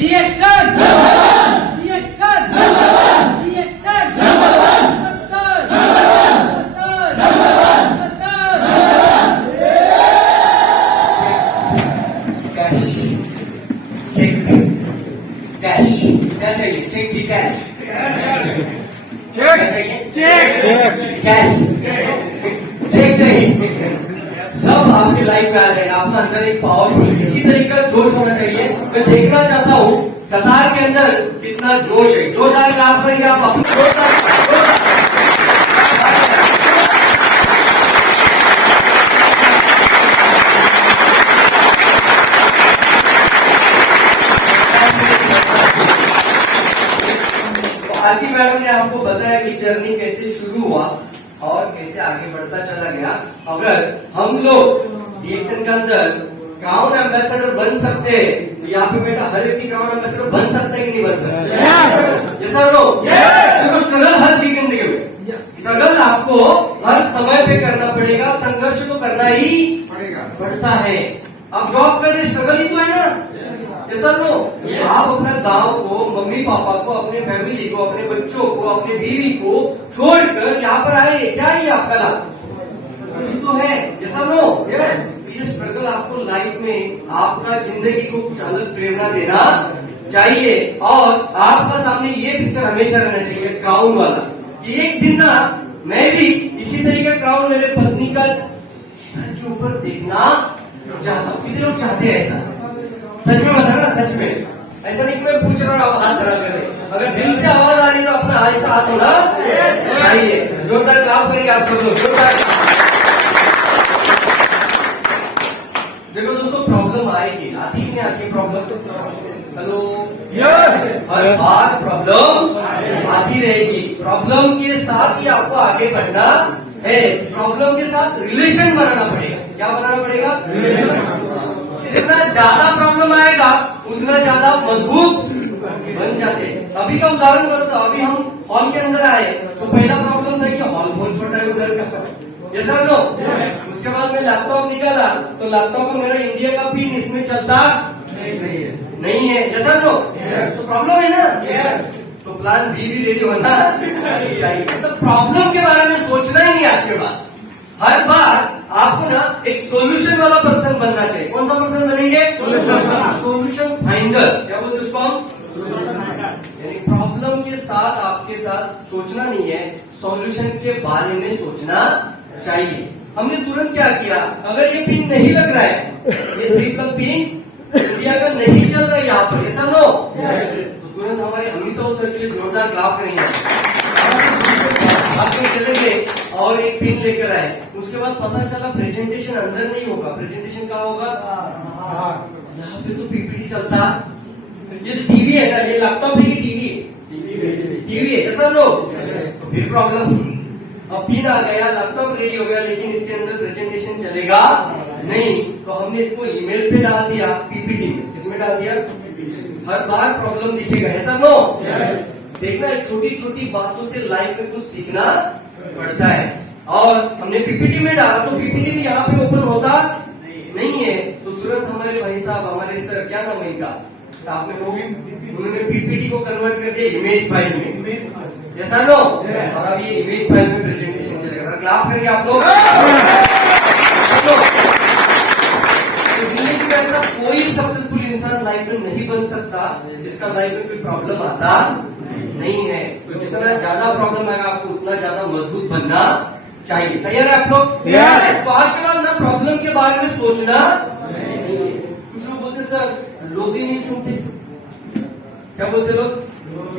Reaction reaction reaction पत्थर पत्थर पत्थर कैश चेक कैश क्या चाहिए cheque the cash cheque cash cheque चाहिए सब आपकी लाइफ में आ जाएगा। आपका अंदर एक पावरफुल इसी तरीके का जोश होना चाहिए। मैं देखना चाहता हूँ कतार के अंदर कितना जोश है। जोरदार क्लास करिए आप अपनी जोरदार आरती मैडम ने आपको बताया कि जर्नी कैसे शुरू हुआ और कैसे आगे बढ़ता चला गया। अगर हम लोग रिएक्शन के अंदर क्राउन एम्बेसडर बन सकते हैं तो यहाँ पे बेटा हर व्यक्ति क्राउन एम्बेसडर बन सकता है कि नहीं बन सकता? ये सर लोग देखो स्ट्रगल हर चीज जिंदगी में स्ट्रगल आपको हर समय पे करना पड़ेगा। संघर्ष तो करना ही पड़ता है। आप जॉब कर रहे स्ट्रगल ही तो है ना। सर लो आप अपना गांव को मम्मी पापा को अपने फैमिली को अपने बच्चों को अपने बीवी को छोड़कर यहाँ पर आए क्या ही आपका लाभ तो है। जैसा लो ये स्ट्रगल आपको लाइफ में आपका जिंदगी को कुछ अलग प्रेरणा देना चाहिए। और आपका सामने ये पिक्चर हमेशा रहना चाहिए क्राउन वाला कि एक दिन ना मैं भी इसी तरीके क्राउन मेरे पत्नी का सर के ऊपर देखना चाहता हूँ। कितने लोग चाहते हैं ऐसा? सच में बताना सच में ऐसा नहीं कि मैं पूछ रहा हूँ आप हाथ खड़ा कर रहे। अगर दिल से आवाज आ रही तो अपना ऐसा हाथ होना चाहिए। जोरदार क्लाप करिए आप सब लोग जोरदार। देखो दोस्तों प्रॉब्लम आएगी आती ही नहीं आती प्रॉब्लम। हेलो हर बार प्रॉब्लम आती रहेगी। प्रॉब्लम के साथ ही आपको आगे बढ़ना है। प्रॉब्लम के साथ रिलेशन बनाना पड़ेगा। क्या बनाना पड़ेगा? जितना ज्यादा प्रॉब्लम आएगा उतना ज्यादा मजबूत बन जाते हैं। अभी का उदाहरण करो तो अभी हम हॉल के अंदर आए तो पहला प्रॉब्लम था कि हॉल बहुत छोटा है उधर का। ये सर लो उसके बाद में लैपटॉप निकाला तो लैपटॉप में मेरा इंडिया का पिन इसमें चलता नहीं है। जैसा लो तो प्रॉब्लम है ना। तो प्लान बी भी रेडी होना चाहिए। तो प्रॉब्लम के बारे में सोचना ही नहीं आज के बाद। हर बार आपको ना एक सॉल्यूशन वाला पर्सन बनना चाहिए। कौन सा पर्सन बनेंगे? Solution finder. क्या बोलते उसको हम? यानी प्रॉब्लम के साथ आपके साथ सोचना नहीं है, सॉल्यूशन के बारे में सोचना चाहिए। हमने तुरंत क्या किया? अगर ये पिन नहीं लग रहा है ये 3 प्लग पिन इंडिया का नहीं चल रहा है यहाँ पर ऐसा नो तो तुरंत हमारे अमिताभ सर के लिए जोरदार क्लाप करेंगे। चले गए और एक पिन लेकर आए। उसके बाद पता चला प्रेजेंटेशन अंदर नहीं होगा। प्रेजेंटेशन क्या होगा? यहाँ पे तो पीपीटी चलता। ये तो टीवी है ना, ये लैपटॉप है कि टीवी है ऐसा लो फिर प्रॉब्लम। अब पिन आ गया लैपटॉप रेडी हो गया लेकिन इसके अंदर प्रेजेंटेशन चलेगा नहीं। तो हमने इसको ईमेल पे डाल दिया पीपीटी में। किसमें डाल दिया? हर बार प्रॉब्लम दिखेगा ऐसा नो। देखना छोटी छोटी बातों से लाइफ में कुछ सीखना पड़ता है। और हमने पीपीटी में डाला तो पीपीटी भी यहाँ पे ओपन होता नहीं है। तो तुरंत हमारे भाई साहब हमारे सर क्या नाम है इनका स्टाफ में हो उन्होंने पीपीटी को कन्वर्ट कर दिया इमेज फाइल में। जैसा नो और अब ये इमेज फाइल में प्रेजेंटेशन चलेगा। क्लाप करिए आप लोग। जिंदगी में ऐसा कोई सक्सेसफुल इंसान लाइफ में नहीं बन सकता जिसका लाइफ में कोई प्रॉब्लम आता नहीं है। तो जितना ज्यादा प्रॉब्लम आएगा आपको उतना ज्यादा मजबूत बनना चाहिए। तैयार है आप लोग? तो आज के बाद ना प्रॉब्लम के बारे में सोचना नहीं है। कुछ लोग बोलते सर लोग ही नहीं सुनते। क्या बोलते लोग?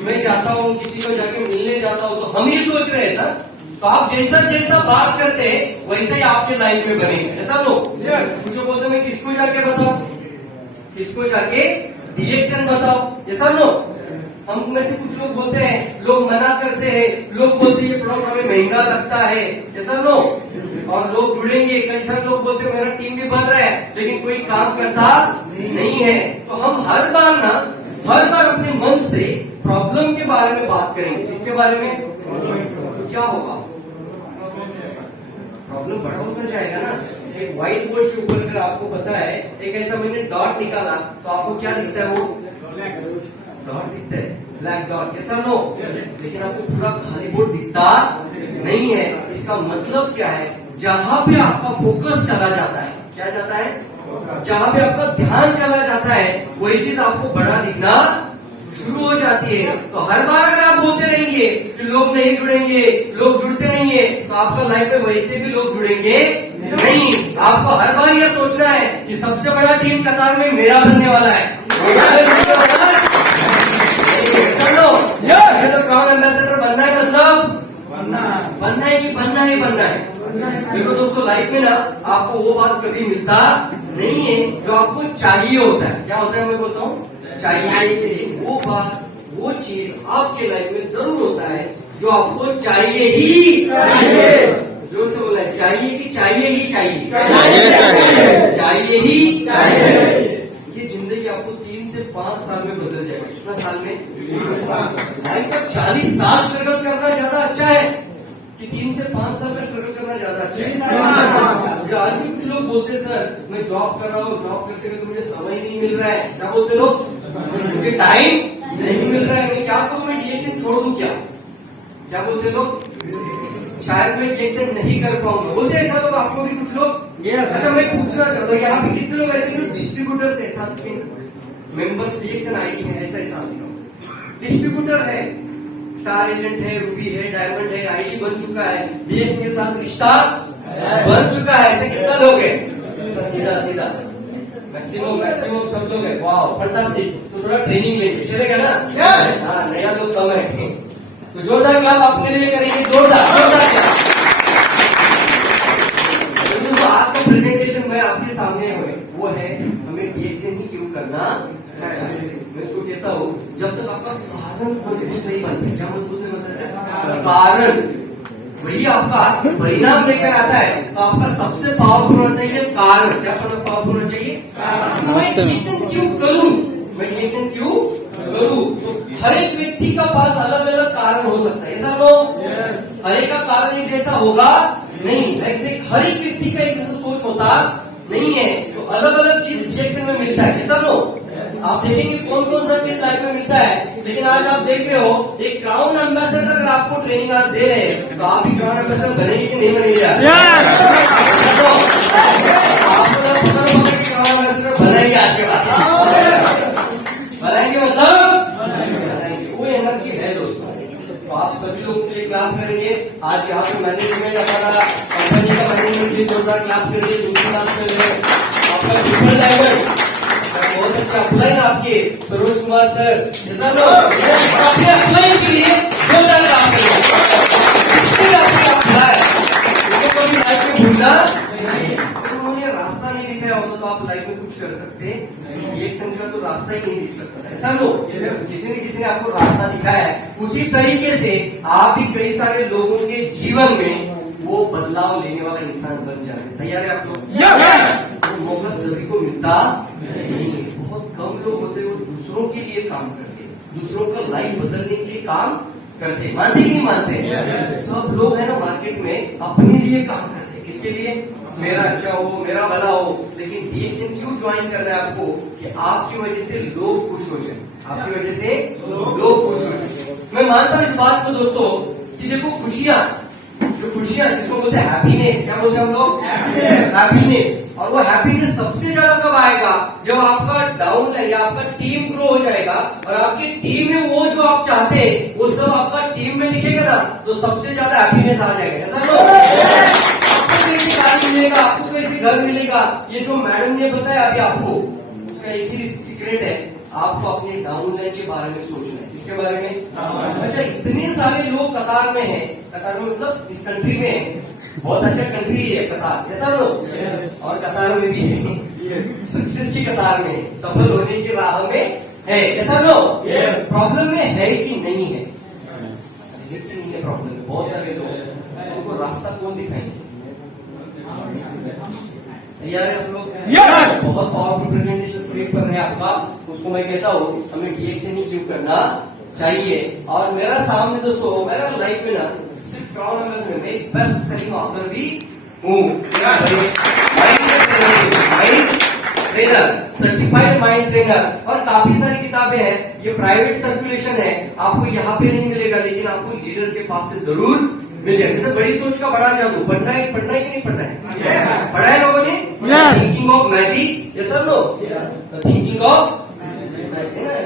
मैं जाता हूँ किसी को जाके मिलने जाता हूँ तो हम ही सोच रहे हैं सर। तो आप जैसा जैसा बात करते हैं वैसा ही आपके लाइफ में बनेगा ऐसा लोग। कुछ लोग बोलते मैं किसको जाके बताओ किसको जाके रिएक्शन बताओ ऐसा लोग। हम में से कुछ लोग बोलते हैं लोग मना करते हैं। लोग बोलते हैं ये प्रोडक्ट हमें महंगा लगता है ऐसा लो। और लोग जुड़ेंगे कई सारे लोग बोलते हैं मेरा टीम भी बन रहा है लेकिन कोई काम करता नहीं है। तो हम हर बार अपने मन से प्रॉब्लम के बारे में बात करेंगे। किसके बारे में? तो क्या होगा? प्रॉब्लम बड़ा होता जाएगा ना। एक व्हाइट बोर्ड के ऊपर अगर आपको पता है एक ऐसा मैंने डॉट निकाला तो आपको क्या दिखता है? वो ब्लैक डॉट, यस और नो? लेकिन आपको पूरा खाली बोर्ड दिखता नहीं है। इसका मतलब क्या है? जहां पे आपका फोकस चला जाता है, क्या जाता है? जहां पे आपका ध्यान चला जाता है, वही चीज आपको बड़ा दिखना शुरू हो जाती है। तो हर बार अगर आप बोलते रहेंगे कि लोग नहीं जुड़ेंगे, लोग जुड़ते नहीं है, तो आपका लाइफ में वैसे भी लोग जुड़ेंगे नहीं। आपको हर बार यह सोचना है कि सबसे बड़ा टीम कतार में मेरा बनने वाला है। चलो, ये तो क्राउन एम्बेसडर बनना है, मतलब बनना है कि बनना है। देखो दोस्तों, लाइफ में ना आपको वो बात कभी मिलता नहीं है जो आपको चाहिए होता है। क्या होता है? मैं बोलता हूँ चाहिए। वो बात, वो चीज आपके लाइफ में जरूर होता है जो आपको चाहिए ही चाहिए। जोर से बोला है, चाहिए कि चाहिए ही चाहिए? चाहिए ही चाहिए। ये जिंदगी आपको 3 से 5 साल में बदल जाएगी। कितना साल में? लाइफ का 40 साल स्ट्रगल करना ज्यादा अच्छा है कि 3 से 5 साल का स्ट्रगल करना ज्यादा अच्छा है? जो आज भी कुछ लोग बोलते हैं, सर मैं जॉब कर रहा हूँ, जॉब करते करते मुझे समय नहीं मिल रहा है। क्या बोलते लोग? मुझे टाइम नहीं मिल रहा है, मैं क्या करूँ? मैं डीएक्शन छोड़ दूं क्या? क्या बोलते लोग? शायद मैं डीएक्शन नहीं कर पाऊंगा, बोलते ऐसा लोग। आपको भी कुछ लोग? अच्छा, मैं पूछना चाहता हूँ, यहाँ पे कितने लोग ऐसे जो डिस्ट्रीब्यूटर्स है? साथ में मेंबर्स डीएक्शन आईडी है, ऐसा ही साथ में डिस्ट्रीब्यूटर है, स्टार एजेंट है, रूबी है, डायमंड है, आईडी बन चुका है, डीएक्शन के साथ रिश्ता बन चुका है। ऐसे कितना लोग है? सीधा मैक्सिमम सब लोग है। वाह, फंटास्टिक। तो थोड़ा ट्रेनिंग लेके चलेगा ना? हाँ, नया लोग कम है। तो जोरदार क्लाप आपके लिए करेंगे, जोरदार क्लाप। तो आज का प्रेजेंटेशन में आपके सामने है, वो है हमें डीएक्शन ही क्यों करना चाहिए। मैं इसको कहता हूँ, जब तक आपका कारण मजबूत नहीं बनता। क्या मजबूत नहीं बनता सर? कारण वही आपका परिणाम लेकर आता है। तो आपका सबसे पावरफुल होना चाहिए कारण। क्या पावरफुल होना चाहिए? मैं डीएक्शन क्यों करूं? तो हर एक व्यक्ति का पास अलग अलग कारण हो सकता है, ऐसा लोग? हर एक का कारण एक जैसा होगा नहीं। हर एक व्यक्ति का एक जैसा सोच होता नहीं है। तो अलग अलग चीज डीएक्शन में मिलता है, ऐसा लोग? आप देखेंगे कौन कौन सा चीज लाइफ में मिलता है। लेकिन आज आप देख रहे हो, एक क्राउन एम्बेसडर अगर आपको ट्रेनिंग आज दे रहे हैं, तो आप भी क्राउन एम्बेसडर बनेंगे कि नहीं बनेंगे? आपको क्राउन एम्बेसडर बनाएंगे आज के बाद? बनाएंगे, मतलब बनाएंगे। वो एनर्जी है दोस्तों। तो आप सभी लोग के लिए क्लाप करेंगे। आज यहाँ पे मैनेजमेंट, हमारा कंपनी का मैनेजमेंट भी जोरदार क्लाप करिए। दूसरी क्लास कर रहे हैं आपका सुपर डायमंड, बहुत अच्छे अप्लाई आपके सरोज कुमार सर, जैसा लोग अपने अप्लाई के लिए जोरदार काम करेंगे। कभी लाइफ में भूलना, उन्होंने रास्ता नहीं दिखाया होता तो आप लाइफ में कुछ कर सकते हैं। डीएक्शन का तो रास्ता ही नहीं दिख सकता था, ऐसा लोग? किसी ने आपको रास्ता दिखाया है। उसी तरीके से आप भी कई सारे लोगों के जीवन में वो बदलाव लेने वाला इंसान बन जाए। तैयार है आप लोग? वो मौका सभी को मिलता नहीं है। बहुत कम लोग होते हैं वो दूसरों के लिए काम करते, दूसरों का लाइफ बदलने के लिए काम करते। मानते कि नहीं मानते? सब लोग है ना मार्केट में अपने लिए काम करते। किसके लिए? मेरा अच्छा हो, मेरा भला हो। लेकिन डीएक्शन क्यों ज्वाइन कर रहे हैं आपको? कि आपकी वजह से लोग खुश हो जाए, आपकी वजह से लोग खुश हो जाए। मैं मानता हूँ इस बात को दोस्तों कि देखो, खुशियां जिसको बोलते हैं हैप्पीनेस, क्या बोलते हैं हम लोग? हैप्पीनेस। और वो हैप्पीनेस सबसे ज्यादा कब आएगा? जब आपका डाउन लाइन या आपका टीम ग्रो हो जाएगा और आपकी टीम में वो जो आप चाहते हैं वो सब आपका टीम में दिखेगा ना, तो सबसे ज्यादा हैप्पीनेस आ जाएगा, ऐसा लोग? आपको कैसी गाड़ी मिलेगा, आपको कैसे घर मिलेगा, ये जो मैडम ने बताया अभी आपको, उसका एक ही सीक्रेट है, आपको अपने डाउन लाइन के बारे में सोचना है। इसके बारे में? अच्छा, इतने सारे लोग कतार में हैं, कतार में मतलब इस कंट्री में है, बहुत अच्छा कंट्री है कतार, ऐसा लोग? और कतार में भी है, सक्सेस की कतार में, सफल होने की राह में है, ऐसा लोग? प्रॉब्लम में है कि नहीं है? नहीं है प्रॉब्लम में। बहुत सारे लोग, उनको रास्ता कौन दिखाएंगे? तैयार है आप लोग? बहुत पावरफुल प्रेजेंटेशन स्क्रिप्ट पर है आपका, उसको मैं कहता हूँ हमें डीएक्शन ही क्यों करना चाहिए। और मेरा सामने दोस्तों, मेरा लाइफ में ना सिर्फ क्राउन एम्बेसडर में एक बेस्ट सेलिंग ऑफर भी हूँ। ट्रेनर, सर्टिफाइड माइंड ट्रेनर, और काफी सारी किताबें हैं। ये प्राइवेट सर्कुलेशन है, आपको यहाँ पे नहीं मिलेगा, लेकिन आपको लीडर के पास से जरूर मिल जाएगा। जैसे बड़ी सोच का बड़ा जादू, पढ़ना है कि नहीं पढ़ना है? पढ़ा है लोगों ने? थिंकिंग ऑफ मैजिक, ये सब लोग थिंकिंग ऑफ,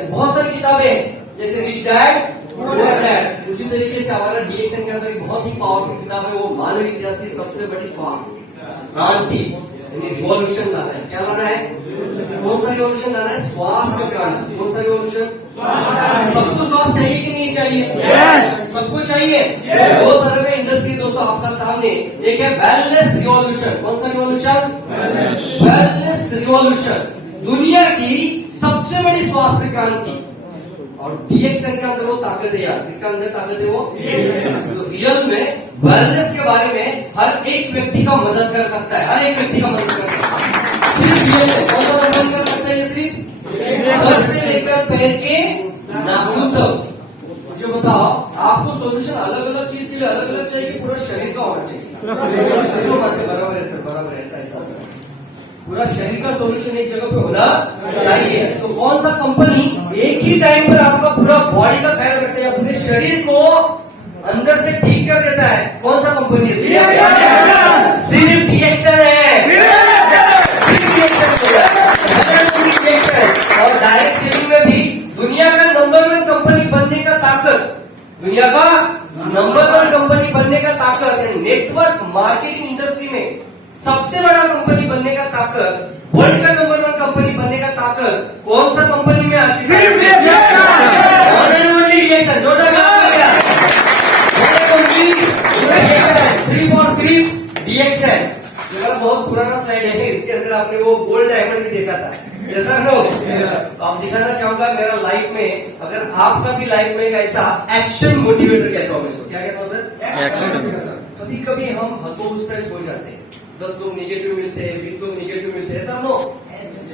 बहुत सारी किताबें हैं, जैसे रिच डैड पुअर डैड। उसी तरीके से हमारा DXN के अंदर एक बहुत ही पावरफुल किताब है, वो मानव इतिहास की सबसे बड़ी क्रांति, यानी रिवॉल्यूशन लाना है। क्या लाना है? कौन सा रिवॉल्यूशन लाना है? स्वास्थ्य क्रांति। कौन सा रिवॉल्यूशन? सबको स्वास्थ्य चाहिए कि नहीं चाहिए? सबको चाहिए। दो तरह का इंडस्ट्री दोस्तों आपका सामने, एक है वेलनेस रिवॉल्यूशन। कौन सा रिवॉल्यूशन? वेलनेस रिवॉल्यूशन, दुनिया की सबसे बड़ी स्वास्थ्य क्रांति। और DXN के अंदर वो ताकत है यार, किसका अंदर ताकत है वो? तो रियल में वेलनेस के बारे में हर एक व्यक्ति का मदद कर सकता है, हर एक व्यक्ति का मदद कर सकता है। सिर्फ रियल में कौन सा मदद कर सकता है? सिर्फ सर से लेकर पैर के नाखून तक। मुझे बताओ, आपको सोल्यूशन अलग अलग चीज के लिए अलग अलग चाहिए, पूरा शरीर का होना चाहिए? बराबर है सर, बराबर है, ऐसा ऐसा पूरा शरीर का सोल्यूशन एक जगह पे होना चाहिए। तो कौन सा कंपनी एक ही टाइम पर आपका पूरा बॉडी का ख्याल रखता है, पूरे शरीर को अंदर से ठीक कर देता है? कौन सा कंपनी है? सिर्फ DXN है, सिर्फ DXN और डायरेक्ट सेलिंग में भी दुनिया का नंबर 1 कंपनी बनने का ताकत, दुनिया का नंबर 1 कंपनी बनने का ताकत, नेटवर्क मार्केटिंग इंडस्ट्री में सबसे बड़ा कंपनी बनने का ताकत, वर्ल्ड का नंबर 1 कंपनी बनने का ताकत कौन सा कंपनी में आती है? DXN। जो सिर्फ और सिर्फ DXN। मेरा बहुत पुराना स्लाइड है, इसके अंदर आपने वो गोल्ड डायमंड भी देखा था, जैसा नो। आप दिखाना चाहूंगा मेरा लाइफ में, अगर आपका भी लाइफ में एक ऐसा एक्शन मोटिवेटर कहता हूँ मैं इसको, क्या कहता हूँ सर? एक्शन। कभी कभी हम हतोत्साहित हो जाते हैं, 10 लोग निगेटिव मिलते हैं, 20 लोग निगेटिव मिलते हैं, ऐसा नो।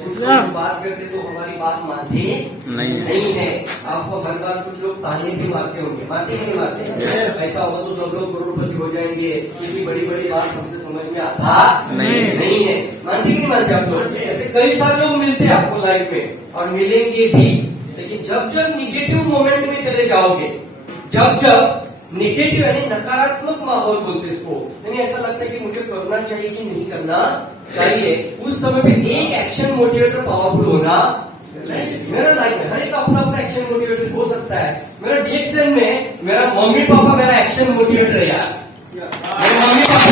कुछ लोग बात करते तो हमारी बात मानते नहीं है। आपको हर बार कुछ लोग ताने भी मारते होंगे, मारते नहीं मारते? ऐसा होगा तो सब लोग करोड़पति हो जाएंगे, इतनी बड़ी बड़ी बात हमसे समझ में आता नहीं है। मानते कि नहीं मानते आप लोग? ऐसे कई सारे लोग मिलते हैं आपको लाइफ में और मिलेंगे भी, लेकिन जब जब निगेटिव मोमेंट में चले जाओगे, जब निगेटिव यानी नकारात्मक माहौल बोलते इसको, यानी ऐसा लगता है कि मुझे करना चाहिए कि नहीं करना चाहिए, उस समय पे एक एक्शन मोटिवेटर पावरफुल होना। मेरा लाइफ में हर एक अपना अपना एक्शन मोटिवेटर हो सकता है। मेरा DXN में मेरा मम्मी पापा मेरा एक्शन मोटिवेटर है यार। मेरे मम्मी पापा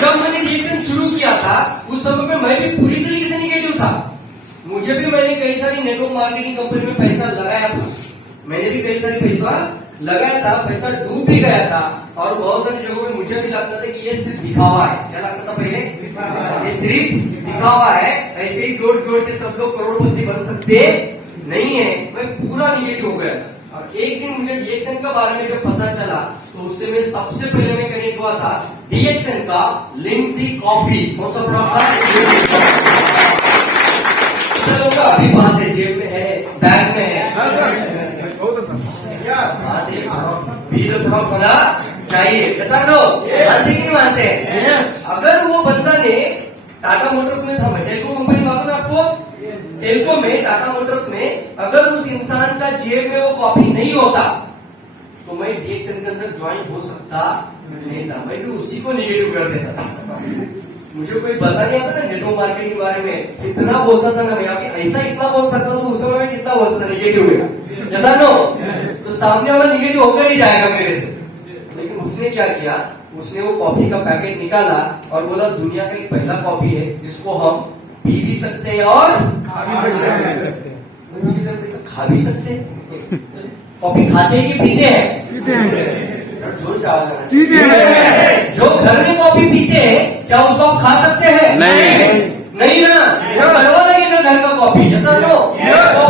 जब मैंने DXN शुरू किया था उस समय में मैं भी पूरी तरीके से निगेटिव था। मुझे भी, मैंने कई सारी नेटवर्क मार्केटिंग कंपनी में पैसा लगाया था, मैंने भी कई सारी पैसा लगाया था, पैसा डूब भी गया था, और बहुत सारी जगहों में मुझे भी लगता था कि ये सिर्फ दिखावा है। क्या लगता था पहले? ये सिर्फ दिखावा है, ऐसे ही जोड़ जोड़ के सब लोग करोड़पति बन सकते नहीं है। मैं पूरा निगेटिव हो गया था, और एक दिन मुझे DXN के बारे में जब पता चला तो उससे मैं सबसे पहले मैं कनेक्ट हुआ था DXN का लिंसी कॉफी। कौन सा प्रोडक्ट था? लोगों का अभी पास है, जेब में है, बैग में है। प्रोडक्ट होना चाहिए, ऐसा लो मानते कि नहीं मानते? अगर वो बंदा ने टाटा मोटर्स में था, टेल्को कंपनी मालूम है आपको? टेल्को में, टाटा मोटर्स में अगर उस इंसान का जेब में वो कॉपी नहीं होता तो मैं DXN के अंदर ज्वाइन हो सकता नहीं था। मैं भी उसी को निगेटिव कर देता था। मुझे कोई बता नहीं आता ना नेटवर्क मार्केटिंग के बारे में, कितना बोलता था ना मैं, अभी ऐसा इतना बोल सकता तो उस समय में कितना बोलता था निगेटिव में, जैसा नो। तो सामने वाला निगेटिव होकर ही जाएगा मेरे से। लेकिन उसने क्या किया, उसने वो कॉफी का पैकेट निकाला और बोला दुनिया का एक पहला कॉफी है जिसको हम पी भी सकते हैं और खा भी सकते हैं। खा भी सकते हैं? कॉफी खाते हैं कि पीते हैं? जोर से आवाज आना चाहिए। जो घर में कॉफी पीते हैं क्या उसको आप खा सकते हैं? नहीं ना, करवा लगेगा घर का कॉफी, जैसा तो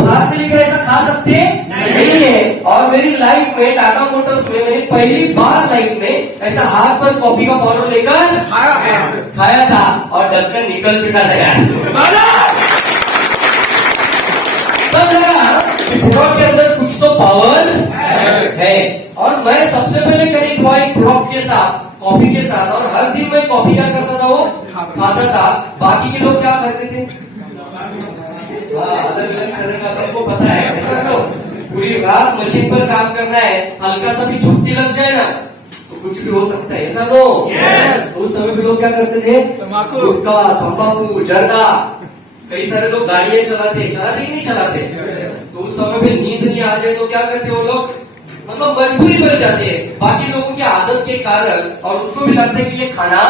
हाथ में लेकर ऐसा खा सकते नहीं है। और मेरी लाइफ में टाटा मोटर्स में मैंने पहली बार लाइफ में ऐसा हाथ पर कॉफी का पाउडर लेकर खाया था और ढक्कन निकल चुका था यार। तब लगा प्रोडक्ट के अंदर कुछ तो पावर है। और मैं सबसे पहले कनेक्ट हुआ एक प्रोडक्ट के साथ, कॉफी के साथ, और हर दिन मैं कॉफी क्या करता था वो खाता था, बाकी के लोग क्या करते थे? अलग अलग करने का सबको पता है। ऐसा तो पूरी रात मशीन पर काम करना है, हल्का सा भी झुकती लग जाए ना तो कुछ भी हो सकता है। ऐसा तो तो उस समय पे लोग क्या करते थे? गुटखा, तंबाकू, जर्दा। कई सारे लोग गाड़ियां चलाते ही नहीं चलाते। तो उस समय पे नींद नहीं आ जाए तो क्या करते वो लोग? मतलब मजबूरी बन जाती है बाकी लोगों की आदत के कारण, और उसको भी लगता है कि ये खाना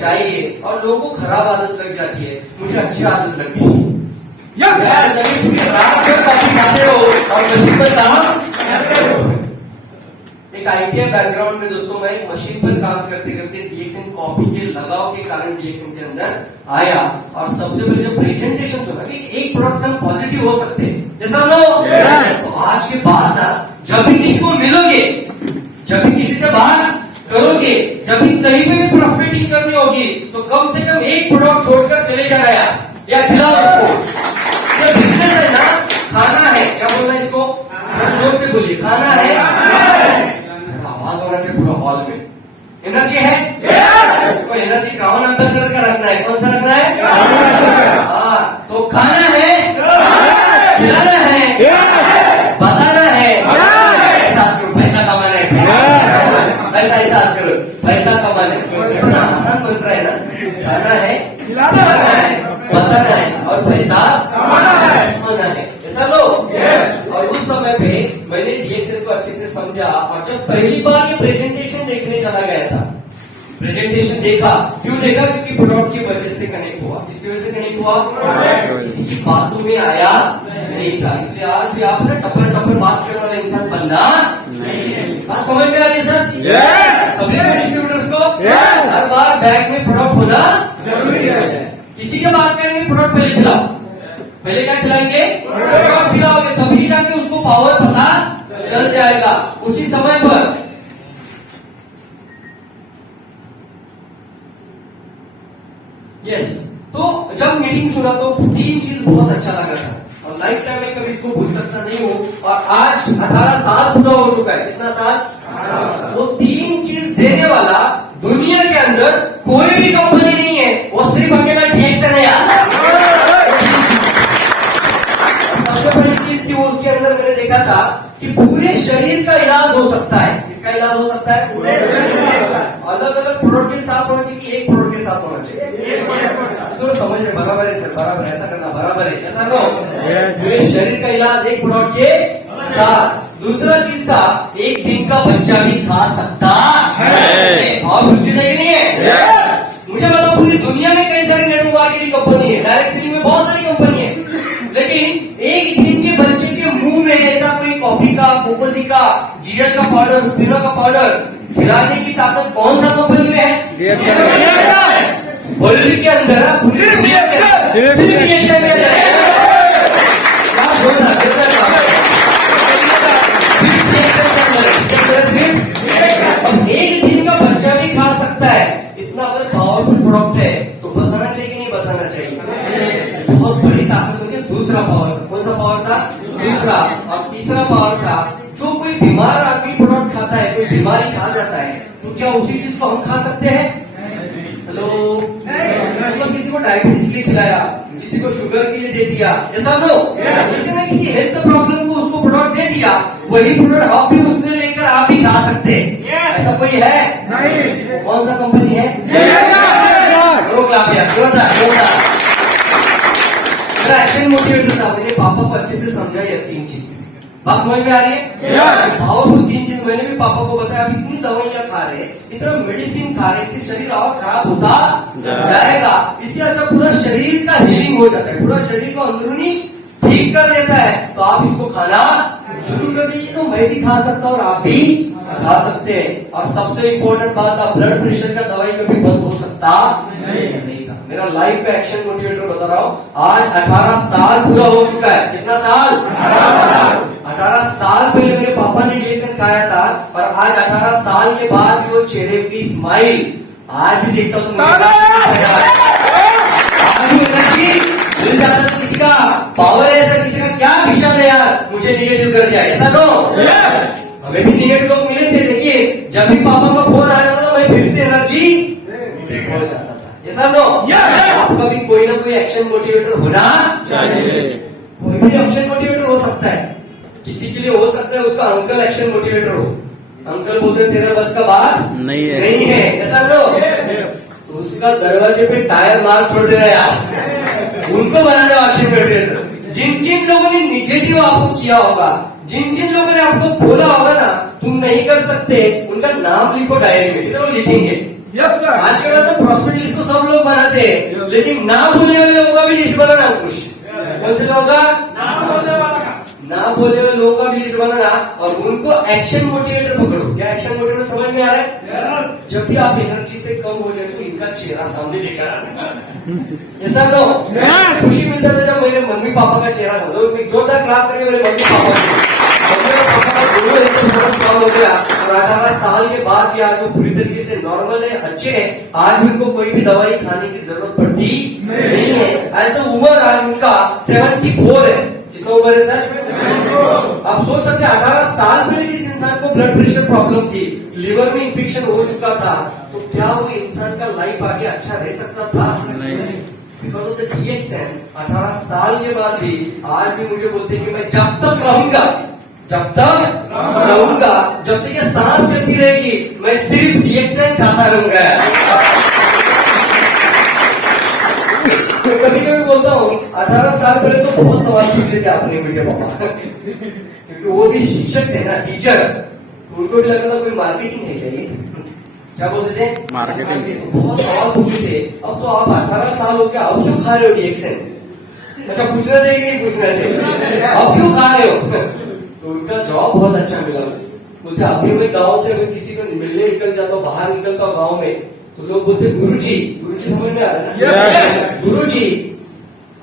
चाहिए, और लोगों को खराब आदत लग जाती है। मुझे अच्छी आदत लग गई यार, जब पूरी रात भर कॉफी खाते हो और मशीन पर काम करते हो। एक आईटीआई बैकग्राउंड में दोस्तों मैं मशीन पर काम करते करते डीएक्सएन कॉपी के लगाव के कारण डीएक्सएन के अंदर आया, और सबसे पहले जब प्रेजेंटेशन सुना कि एक प्रोडक्ट से हम पॉजिटिव हो सकते हैं, जैसा लो तो आज के बाद ना जब भी किसी को मिलोगे, जब भी किसी से बात करोगे, जब भी कहीं पे भी प्रॉस्पेक्टिंग करनी होगी तो कम से कम एक प्रोडक्ट छोड़कर चले जाना या खिलाओ उसको। ये बिजनेस है ना, खाना है, क्या बोलना है इसको? जोर से बोलिए, खाना है। आवाज होना चाहिए पूरा हॉल में। एनर्जी है? तो एनर्जी कौन एम्बेसडर का रखना है? कौन सा रखना है? हाँ, तो खाना है, खिलाना है, बताना है, ऐसा करो, पैसा कमाना है, ऐसा करो, पैसा कमाना है। इतना आसान मंत्र है ना, खाना है, खिलाना है, बताना है और पैसा कमाना है। ऐसा लो। और उस समय पे मैंने डीएक्सएल को अच्छे से समझा, और जब पहली बार ये प्रेजेंटेशन देखने चला गया था, प्रेजेंटेशन देखा, क्यों देखा? क्योंकि प्रोडक्ट की वजह से कनेक्ट हुआ। किसकी वजह से कनेक्ट हुआ? किसी की बातों में आया नहीं था। इसलिए आज भी आप ना टपर बात करने वाला इंसान बनना नहीं। बात समझ में आ रही है सर? सभी डिस्ट्रीब्यूटर्स को हर बार बैग में प्रोडक्ट होना जरूरी है। किसी के बात करेंगे प्रोडक्ट पहले खिलाओ, पहले क्या खिलाएंगे? प्रोडक्ट खिलाओगे तभी जाके उसको पावर पता चल जाएगा उसी समय पर। यस, तो जब मीटिंग सुना तो 3 चीज बहुत अच्छा लगा था, और लाइफ टाइम में कभी इसको भूल सकता नहीं हूँ। और आज 18 साल पूरा हो चुका है। कितना साल? वो 3 चीज देने वाला दुनिया के अंदर कोई भी कंपनी नहीं है, वो सिर्फ अकेला डीएक्सएन है यार। सबसे बड़ी चीज थी वो, उसके अंदर मैंने देखा था कि पूरे शरीर का इलाज हो सकता है। किसका इलाज हो सकता है? अलग अलग प्रोडक्ट के साथ होना चाहिए कि एक प्रोडक्ट के साथ होना चाहिए? तो समझ रहे? बराबर है सर, बराबर, ऐसा करना बराबर है, ऐसा लो। पूरे शरीर का इलाज एक प्रोडक्ट के साथ। दूसरा चीज था, एक दिन का बच्चा भी खा सकता है। और कुछ चीज है कि नहीं है? मुझे बताओ, पूरी दुनिया में कई सारी नेटवर्क मार्केटिंग कंपनी है, डायरेक्ट सेलिंग में बहुत सारी कंपनी है, लेकिन एक दिन के बच्चे के मुंह में ऐसा कोई कॉफी का, कोकोजी का, जीएल का पाउडर, स्पिनो का पाउडर खिलाने की ताकत कौन सा कंपनी में है? वर्ल्ड के अंदर, सिर्फ डीएक्सएन के अंदर है। क्या बोल रहा है? अब एक दिन का बच्चा भी खा सकता है। इतना अगर पावरफुल प्रोडक्ट है तो बताना चाहिए कि नहीं बताना चाहिए? बहुत बड़ी ताकत होती है। दूसरा पावर था, कौन सा पावर था? दूसरा। और तीसरा पावर था, जो कोई बीमार आदमी प्रोडक्ट खाता है, कोई बीमारी खा जाता है, तो क्या उसी चीज को हम खा सकते हैं? हेलो, मतलब किसी को डायबिटीज के लिए खिलाया, किसी को शुगर के लिए दे दिया, ऐसा लो। किसी ने किसी हेल्थ प्रॉब्लम को उसको प्रोडक्ट दे दिया, वही प्रोडक्ट आप भी उसमें लेकर आप भी खा सकते हैं। ऐसा कोई है? नहीं। कौन सा कंपनी है? मेरा एक्शन मोटिवेटर था, मैंने पापा को अच्छे से समझा ये 3 चीज। बात समझ में आ रही है? पावरफुल 3 चीज मैंने भी पापा को बताया। आप इतनी दवाइयां खा रहे, इतना मेडिसिन खा रहे, इससे शरीर और खराब होता जाएगा। इससे अच्छा पूरा शरीर का हीलिंग हो जाता है, पूरा शरीर को अंदरूनी ठीक कर देता है। तो आप इसको खाना शुरू कर दीजिए, तो मैं भी खा सकता हूँ और आप भी खा सकते हैं। और सबसे इम्पोर्टेंट बात था, ब्लड प्रेशर का दवाई कभी बंद हो सकता नहीं था। मेरा लाइफ का एक्शन मोटिवेटर बता रहा हूँ। आज 18 साल पूरा हो चुका है। कितना साल? 18 साल पहले मेरे पापा ने डीएक्सएन खाया था, और आज 18 साल के बाद भी वो चेहरे की स्माइल आज भी देखता हूँ। मिल जाता है किसी का पावर है सर, किसी का क्या विषय है यार, मुझे निगेटिव कर दिया, ऐसा तो हमें भी निगेटिव लोग मिले थे। देखिए, जब भी पापा का फोन आया था तो मैं फिर से एनर्जी हो जाता था। ऐसा नो आपका भी कोई ना कोई एक्शन मोटिवेटर होना चाहिए। कोई भी एक्शन मोटिवेटर हो सकता है। किसी के लिए हो सकता है उसका अंकल एक्शन मोटिवेटर हो। अंकल बोलते तेरे बस का बात नहीं है। नहीं है, ऐसा नो तो उसका दरवाजे पे टायर मार छोड़ देना यार। उनको बना दो एक्शन मोटिवेटर। जिन जिन लोगों ने निगेटिव आपको किया होगा, जिन जिन लोगों ने आपको बोला होगा ना तुम नहीं कर सकते, उनका नाम लिखो डायरी में। कितने लोग लिखेंगे? आज के बाद तो प्रॉफिट लिस्ट को सब लोग बनाते हैं, लेकिन ना बोलने वाले लोगों का भी लिस्ट बनाना कुछ। कौन से लोगों का? ना बोलने वाले लोगों का भी लिस्ट बनाना और उनको एक्शन मोटिवेटर पकड़ो। क्या एक्शन मोटिवेटर समझ में आ रहा है? जब भी आप एनर्जी से कम हो जाए तो इनका चेहरा सामने लेकर आना। ऐसा नो खुशी मिलता था जब मेरे मम्मी पापा का चेहरा समझो। जोरदार क्लाप करिए मेरे मम्मी पापा को। मम्मी और पापा का दोनों एकदम बहुत स्ट्रॉन्ग हो गया और 18 साल के बाद भी आज वो पूरी तरीके से नॉर्मल है, अच्छे हैं। आज भी उनको कोई भी दवाई खाने की जरूरत पड़ती नहीं है। आज तो उम्र आज उनका 74 है। कितना उम्र है सर? आप सोच सकते हैं 18 साल पहले जिस इंसान को ब्लड प्रेशर प्रॉब्लम थी, लिवर में इंफेक्शन हो चुका था, तो क्या वो इंसान का लाइफ आगे अच्छा रह सकता था? बिकॉज ऑफ द DXN 18 साल के बाद भी आज भी मुझे बोलते हैं कि मैं जब तक रहूंगा, जब तक ये सांस चलती रहेगी, मैं सिर्फ DXN खाता रहूंगा। कभी कभी बोलता हूँ 18 साल पहले तो बहुत सवाल पूछे थे आपने मुझे पापा, क्योंकि वो भी शिक्षक थे ना, टीचर। उनको भी लगता था कोई मार्केटिंग है क्या ये? क्या बोलते थे? मार्केटिंग। बहुत सवाल पूछे थे। अब तो आप 18 साल हो गया, अब क्यों खा रहे हो DXN? अच्छा पूछना थे कि नहीं पूछना थे? अब क्यों खा रहे हो? तो उनका जवाब बहुत अच्छा मिला। बोलते अभी मैं गाँव से अगर किसी को मिलने निकल जाता हूँ, बाहर निकलता हूँ गाँव में, तो लोग बोलते गुरुजी समझ में आ रहा है ना? गुरुजी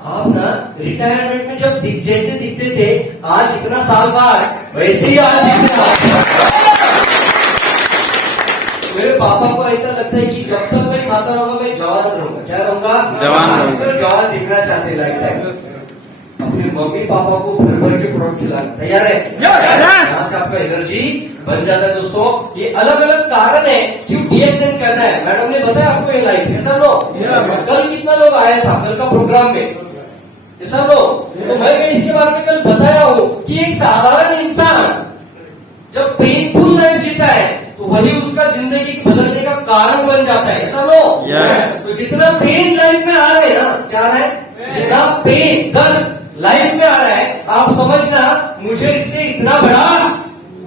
आप ना रिटायरमेंट में जब जैसे दिखते थे आज इतना साल बाद वैसे ही आज दिखते हैं। मेरे पापा को ऐसा लगता है कि जब तक मैं खाता रहूंगा मैं जवान रहूंगा। क्या रहूंगा? जवान दिखना चाहते लाइफ टाइम। अपने मम्मी पापा को भर भर के प्रोडक्ट खिलाना तैयार है? यहाँ से आपका एनर्जी बन जाता है। दोस्तों ये अलग अलग कारण है क्यों DXN करना है। मैडम ने बताया आपको ये लाइफ, ऐसा लो कल कितना लोग आया था कल का प्रोग्राम में, ऐसा लो तो मैं इसके बारे में कल बताया हूँ कि एक साधारण इंसान जब पेनफुल लाइफ जीता है तो वही उसका जिंदगी बदलने का कारण बन जाता है। ऐसा लो तो जितना पेन लाइफ में आ रहे हैं ना, क्या है, जितना पेन दर्द लाइफ में आ रहा है, आप समझना मुझे इससे इतना बड़ा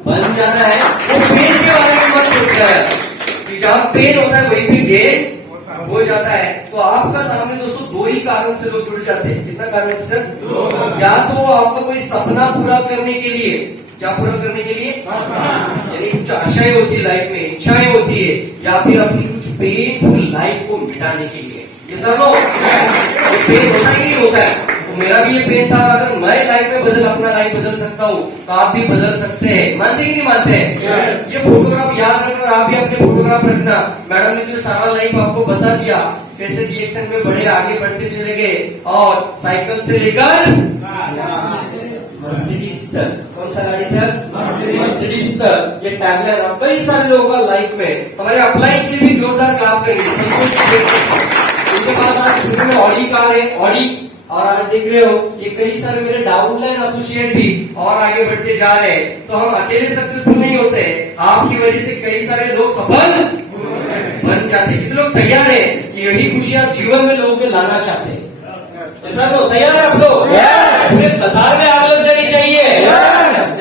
बन जाना है। वो पेन के बारे में मत सोचना है कि जहाँ पेन होता है वहीं पे गेन हो जाता है। तो आपका सामने दोस्तों दो ही कारण से लोग जुड़ जाते हैं। कितना कारण से सर? या तो आपका कोई सपना पूरा करने के लिए, क्या पूरा करने के लिए, यानी कुछ आशाएं होती है लाइफ में, इच्छाएं होती है, या फिर अपनी कुछ पेनफुल लाइफ को मिटाने के लिए। ये सब पेन होता ही नहीं होता है। तो मेरा भी ये पेन था, अगर मैं लाइफ में अपना लाइफ बदल सकता हूँ तो आप भी बदल सकते हैं। मानते कि नहीं मानते? ये फोटोग्राफ याद रखना और आप भी अपने फोटोग्राफ रखना। मैडम ने जो सारा लाइफ आपको बता दिया कैसे DXN में बढ़े, आगे बढ़ते चले गए और साइकिल से लेकर मर्सिडीज तक। कौन सा गाड़ी था? मर्सिडीज तक। ये टैगलाइन अब कई सारे लोगों का लाइफ में, हमारे अप्लाई के लिए भी जोरदार काम करेंगे। उनके पास आज शुरू में ऑडी कार है, ऑडी, और आज देख रहे हो ये कई सारे मेरे डाउनलाइन एसोसिएट भी और आगे बढ़ते जा रहे हैं। तो हम अकेले सक्सेसफुल नहीं होते, आपकी वजह से कई सारे लोग सफल बन जाते। कितने लोग तैयार है कि यही खुशियां जीवन में लोगों को लाना चाहते हैं? ऐसा लो तैयार है आप लोग? पूरे कतार में आग लग जानी चाहिए।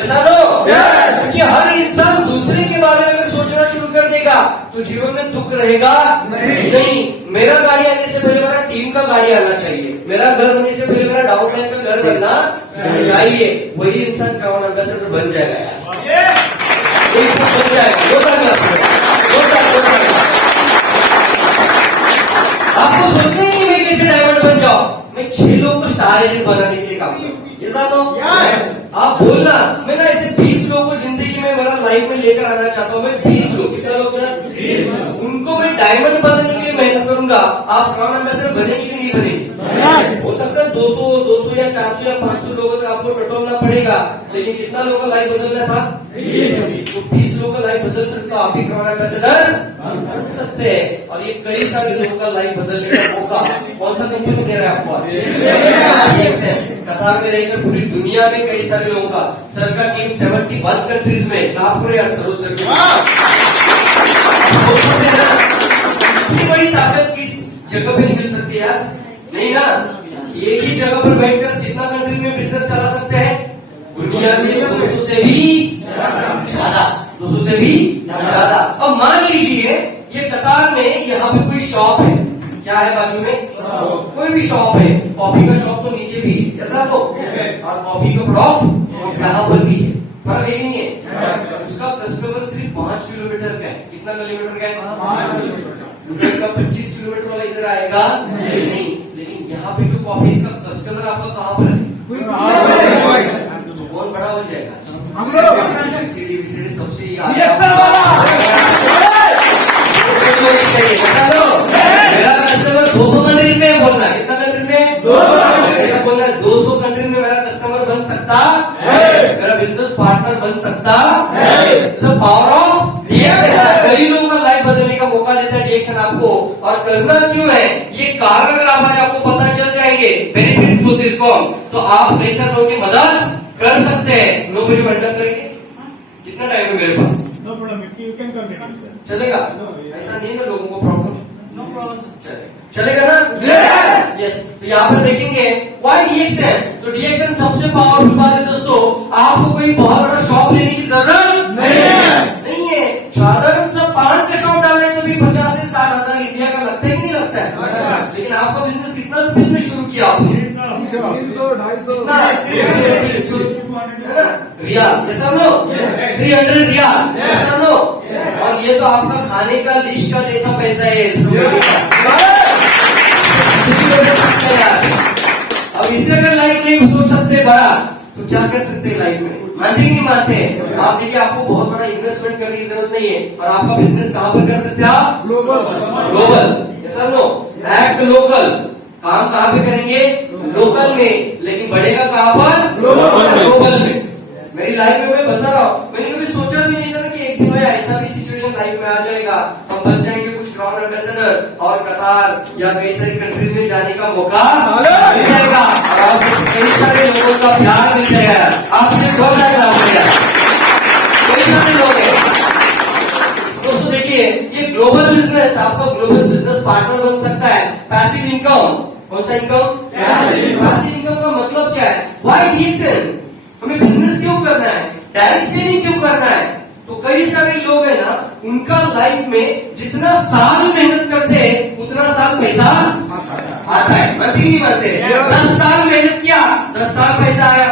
ऐसा लो क्योंकि हर इंसान दूसरे के बारे में अगर सोचना शुरू कर देगा तो जीवन में दुख रहेगा नहीं। मेरा गाड़ी आने से पहले मेरा टीम का गाड़ी आना चाहिए, मेरा घर बनने से पहले मेरा डाउनलाइन का घर बनना चाहिए। वही इंसान क्राउन एम्बेसडर बन जाएगा यार, वही बन जाएगा। आपको सोचना ही नहीं मैं कैसे डायमंड बन जाऊं, मैं 6 लोग को स्टार एजेंट बनाने के लिए काम करूँ। ये साथ हो आप बोलना, मैं ना ऐसे 20 लोगों को जिंदगी में मेरा लाइफ में लेकर आना चाहता हूँ। मैं 20 लोग, कितना लोग सर? उनको मैं डायमंड बनाने के लिए मेहनत करूंगा। आप क्राउन एम्बेसडर बनेंगे कि नहीं बनेंगे? हो सकता है 200 या 400 या 500 लोगों तक आपको टटोलना पड़ेगा, लेकिन कितना लोगों का लाइफ बदलना था? 20 लोगों का लाइफ बदल सकता हो। आप भी कोरोना एम्बेसडर बन सकते हैं, और ये कई सारे लोगों का लाइफ बदलने का मौका कौन सा कंपनी दे रहा है आपको आज? कतार में रहकर पूरी दुनिया में कई सारे लोगों का, सर का टीम 71 कंट्रीज में काम करे यार। सरो सर इतनी बड़ी ताकत किस जगह पे मिल सकती है यार? नहीं ना। एक ही जगह पर बैठकर कितना कंट्री में बिजनेस चला सकते हैं? दुनिया के 200 से भी ज्यादा, 200 से भी ज्यादा। अब मान लीजिए ये कतार में यहाँ पे कोई शॉप है, क्या है बाजू में? कोई भी शॉप है, कॉफी का शॉप तो नीचे भी है, ऐसा तो, और कॉफी का प्रोडक्ट यहाँ पर भी है, फर्क है नहीं है? उसका कस्टमर सिर्फ 5 किलोमीटर का है। कितना किलोमीटर का है? 5 किलोमीटर। उधर का 25 किलोमीटर वाला इधर आएगा नहीं। लेकिन यहाँ पे जो कॉफी, इसका कस्टमर आपका कहाँ पर है? तो कौन बड़ा हो जाएगा? हम लोग। सीडी सबसे मेरा कस्टमर 200 कंट्रीज में बोलना है। कितना कंट्रीज में? 200। ऐसा बोलना है 200 कंट्रीज में मेरा कस्टमर बन सकता है, मेरा बिजनेस पार्टनर बन सकता है। पावर ऑफ डीएक्सन। कई लोगों का लाइफ बदलने का मौका देता है डीएक्सन आपको। और करना क्यों है ये कारण अगर आज आपको पता चल जाएंगे, बेनिफिट्स बोलते इसको, तो आप कई सारे लोगों की मदद कर सकते हैं। लोग मुझे मंडप करेंगे? कितना टाइम है मेरे पास? No problem. You can come, sir. चलेगा? ऐसा नहीं ना लोगों को प्रॉब्लम? No problem, sir. चलेगा ना? यस। तो यहाँ पर देखेंगे व्हाई डीएक्सन। तो डीएक्सन सबसे पावरफुल बात है दोस्तों, आपको कोई बहुत बड़ा शॉप लेने की जरूरत नहीं है। साधारण सा पान का शॉप डालने तो भी 50 से 60 हजार इंडिया का लगता है कि नहीं लगता है? लेकिन आपका बिजनेस कितना रुपीज में शुरू किया आपने? 300, 250. है ना? रियाल, ऐसा लो 300 रियाल, ऐसा लो। और ये तो आपका खाने का लिस्ट का जैसा पैसा है। अब इससे अगर लाइफ नहीं सोच सकते बड़ा, तो क्या कर सकते हैं लाइफ में? मानते नहीं मानते? आप देखिए, आपको बहुत बड़ा इन्वेस्टमेंट करने की जरूरत नहीं है, और आपका बिजनेस कहाँ पर कर सकते हैं आप? ग्लोबल। ऐसा लो एक्ट लोकल। काम कहाँ पे करेंगे? लोकल में। लेकिन बढ़ेगा कहाँ पर? ग्लोबल में। मेरी लाइफ में मैं बता रहा हूँ, मैंने कभी सोचा भी नहीं था कि एक दिन में ऐसा भी सिचुएशन लाइफ में आ जाएगा, हम बन जाएंगे कुछ ग्राउंड एम्बेसडर और कतार या कई सारी कंट्रीज में जाने का मौका मिल जाएगा, और आपको कई सारे लोगों का प्यार मिल जाएगा। आपसे 2 लाख लाभ मिलेगा, कई सारे लोग हैं। दोस्तों देखिए, ये ग्लोबल बिजनेस आपका ग्लोबल बिजनेस पार्टनर बन सकता है। Passive income. कौन सा इनकम? पैसिव इनकम का मतलब क्या है? व्हाई डीएक्सन? हमें बिजनेस क्यों करना है? डायरेक्ट सेलिंग क्यों करना है? तो कई सारे लोग हैं ना, उनका लाइफ में जितना साल मेहनत करते हैं उतना साल पैसा आता है। मानते नहीं मानते? 10 साल मेहनत किया, 10 साल पैसा आया।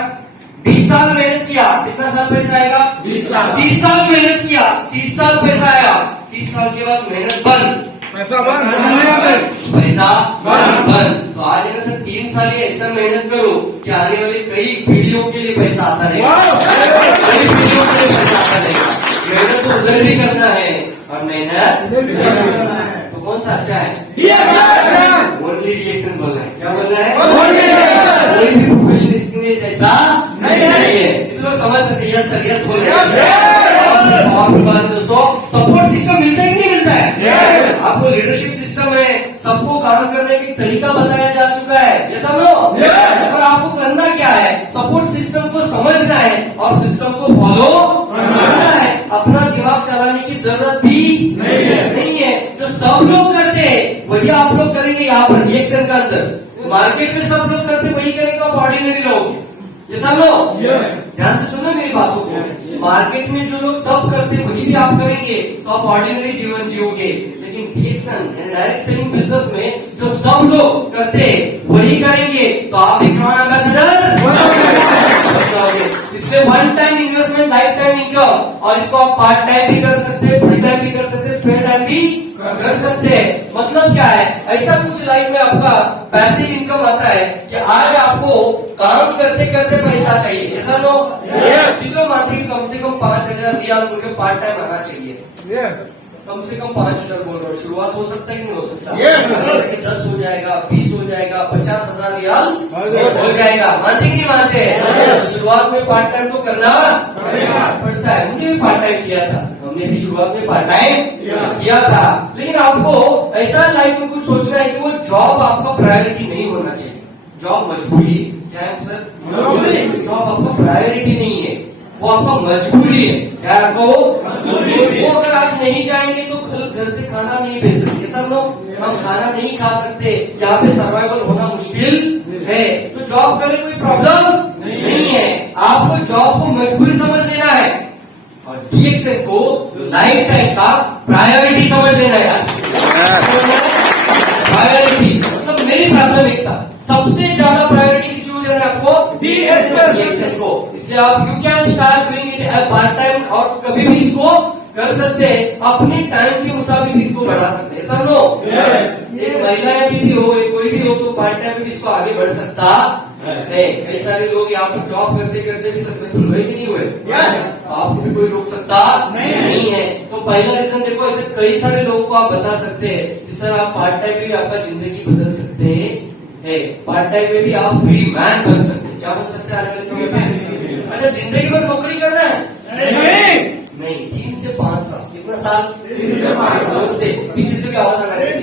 20 साल मेहनत किया, कितना साल पैसा आएगा? 30 साल मेहनत किया, 30 साल पैसा आया। 30 साल के बाद मेहनत बंद, पैसा बंद। पैसा बंद। तो आज अगर सर 3 साल ये ऐसा मेहनत करो कि आने वाली कई पीढ़ियों के लिए पैसा आता रहेगा, कई पीढ़ियों के लिए पैसा आता रहेगा। मेहनत तो उधर भी करना है, और मेहनत तो कौन सा अच्छा है? ओनली डीएक्सन बोलना है। क्या बोलना है? कोई भी प्रोफेशनलिस्ट के लिए जैसा नहीं है। इतने लोग समझ सकते? यस सर, यस बोल रहे हैं। और बात है दोस्तों, सपोर्ट सिस्टम मिलता है कि नहीं मिलता है? आपको लीडरशिप सिस्टम है, सबको काम करने की तरीका बताया जा चुका है, ये सब लोग। और आपको करना क्या है? सपोर्ट सिस्टम को समझना है और सिस्टम को फॉलो करना है। अपना दिमाग चलाने की जरूरत भी नहीं है। जो सब लोग करते हैं वही आप लोग करेंगे यहाँ पर डीएक्सन का अंदर। मार्केट में सब लोग करते वही करेंगे, आप ऑर्डिनरी रहोगे। ये सब लोग ध्यान से सुनो मेरी बातों को। मार्केट में जो लोग सब करते वही भी आप करेंगे, तो आप ऑर्डिनरी जीवन जियोगे। लेकिन डीएक्सन यानी डायरेक्ट सेलिंग बिजनेस में जो सब लोग करते वही करेंगे, तो आप भी ग्राउंड एम्बेसडर बन जाओगे। इसमें 1 time investment, life time income, और इसको आप पार्ट टाइम भी कर सकते हैं, फुल टाइम भी कर सकते हैं, स्पेयर टाइम भी कर सकते हैं। मतलब क्या है? ऐसा कुछ लाइफ में आपका पैसिव इनकम आता है कि आज आपको काम करते करते पैसा चाहिए। ऐसा लोग मानते हैं कि कम से कम 5,000 रियाल उनके पार्ट टाइम आना चाहिए। कम से कम 5,000 बोल रहा हूँ, शुरुआत हो सकता है कि नहीं हो सकता? Yes, अगर कि 10 हो जाएगा, 20 हो जाएगा, 50,000 रियाल जाएगा। हो जाएगा। मानते कि नहीं मानते? शुरुआत में पार्ट टाइम तो करना पड़ता है। मुझे भी पार्ट टाइम किया था, हमने भी शुरुआत में पार्ट टाइम किया था। लेकिन आपको ऐसा लाइफ में कुछ सोचना है कि वो जॉब आपका प्रायोरिटी नहीं होना चाहिए। जॉब मजबूरी है। क्या है सर? मजबूरी। जॉब आपका प्रायोरिटी नहीं है, वो आपका मजबूरी है। क्या आपको? वो अगर आज नहीं जाएंगे तो घर से खाना नहीं भेज सकते सब लोग, हम खाना नहीं खा सकते, यहाँ पे सर्वाइवल होना मुश्किल है। तो जॉब करे कोई प्रॉब्लम नहीं है, आपको जॉब को मजबूरी समझ लेना है और डीएक्सएन को लाइफ टाइम का प्रायोरिटी समझ लेना है। प्रायोरिटी मतलब मेरी प्राथमिकता, सबसे ज्यादा प्रायोरिटी किसी को देना है? आपको डीएक्सएन को। इसलिए आप you can start doing it at part time और कभी भी इसको कर सकते हैं, अपने टाइम के मुताबिक भी इसको बढ़ा सकते हैं। सब लोग एक महिलाएं भी हो, एक कोई भी हो तो पार्ट टाइम में भी इसको आगे बढ़ सकता है। कई सारे लोग यहाँ पर जॉब करते करते भी सक्सेसफुल हुए कि नहीं हुए? आपको भी कोई रोक सकता नहीं है। तो पहला रीजन देखो, ऐसे कई सारे लोगों को आप बता सकते हैं कि सर आप पार्ट टाइम में भी आपका जिंदगी बदल सकते हैं, पार्ट टाइम में भी आप फ्री मैन बन सकते हैं। क्या बन सकते हैं आने वाले समय में? अच्छा, जिंदगी भर नौकरी करना है? नहीं, 3 से 5 साल। कितना साल? 3 से 5 साल। से पीछे से क्या आवाज आ रही है?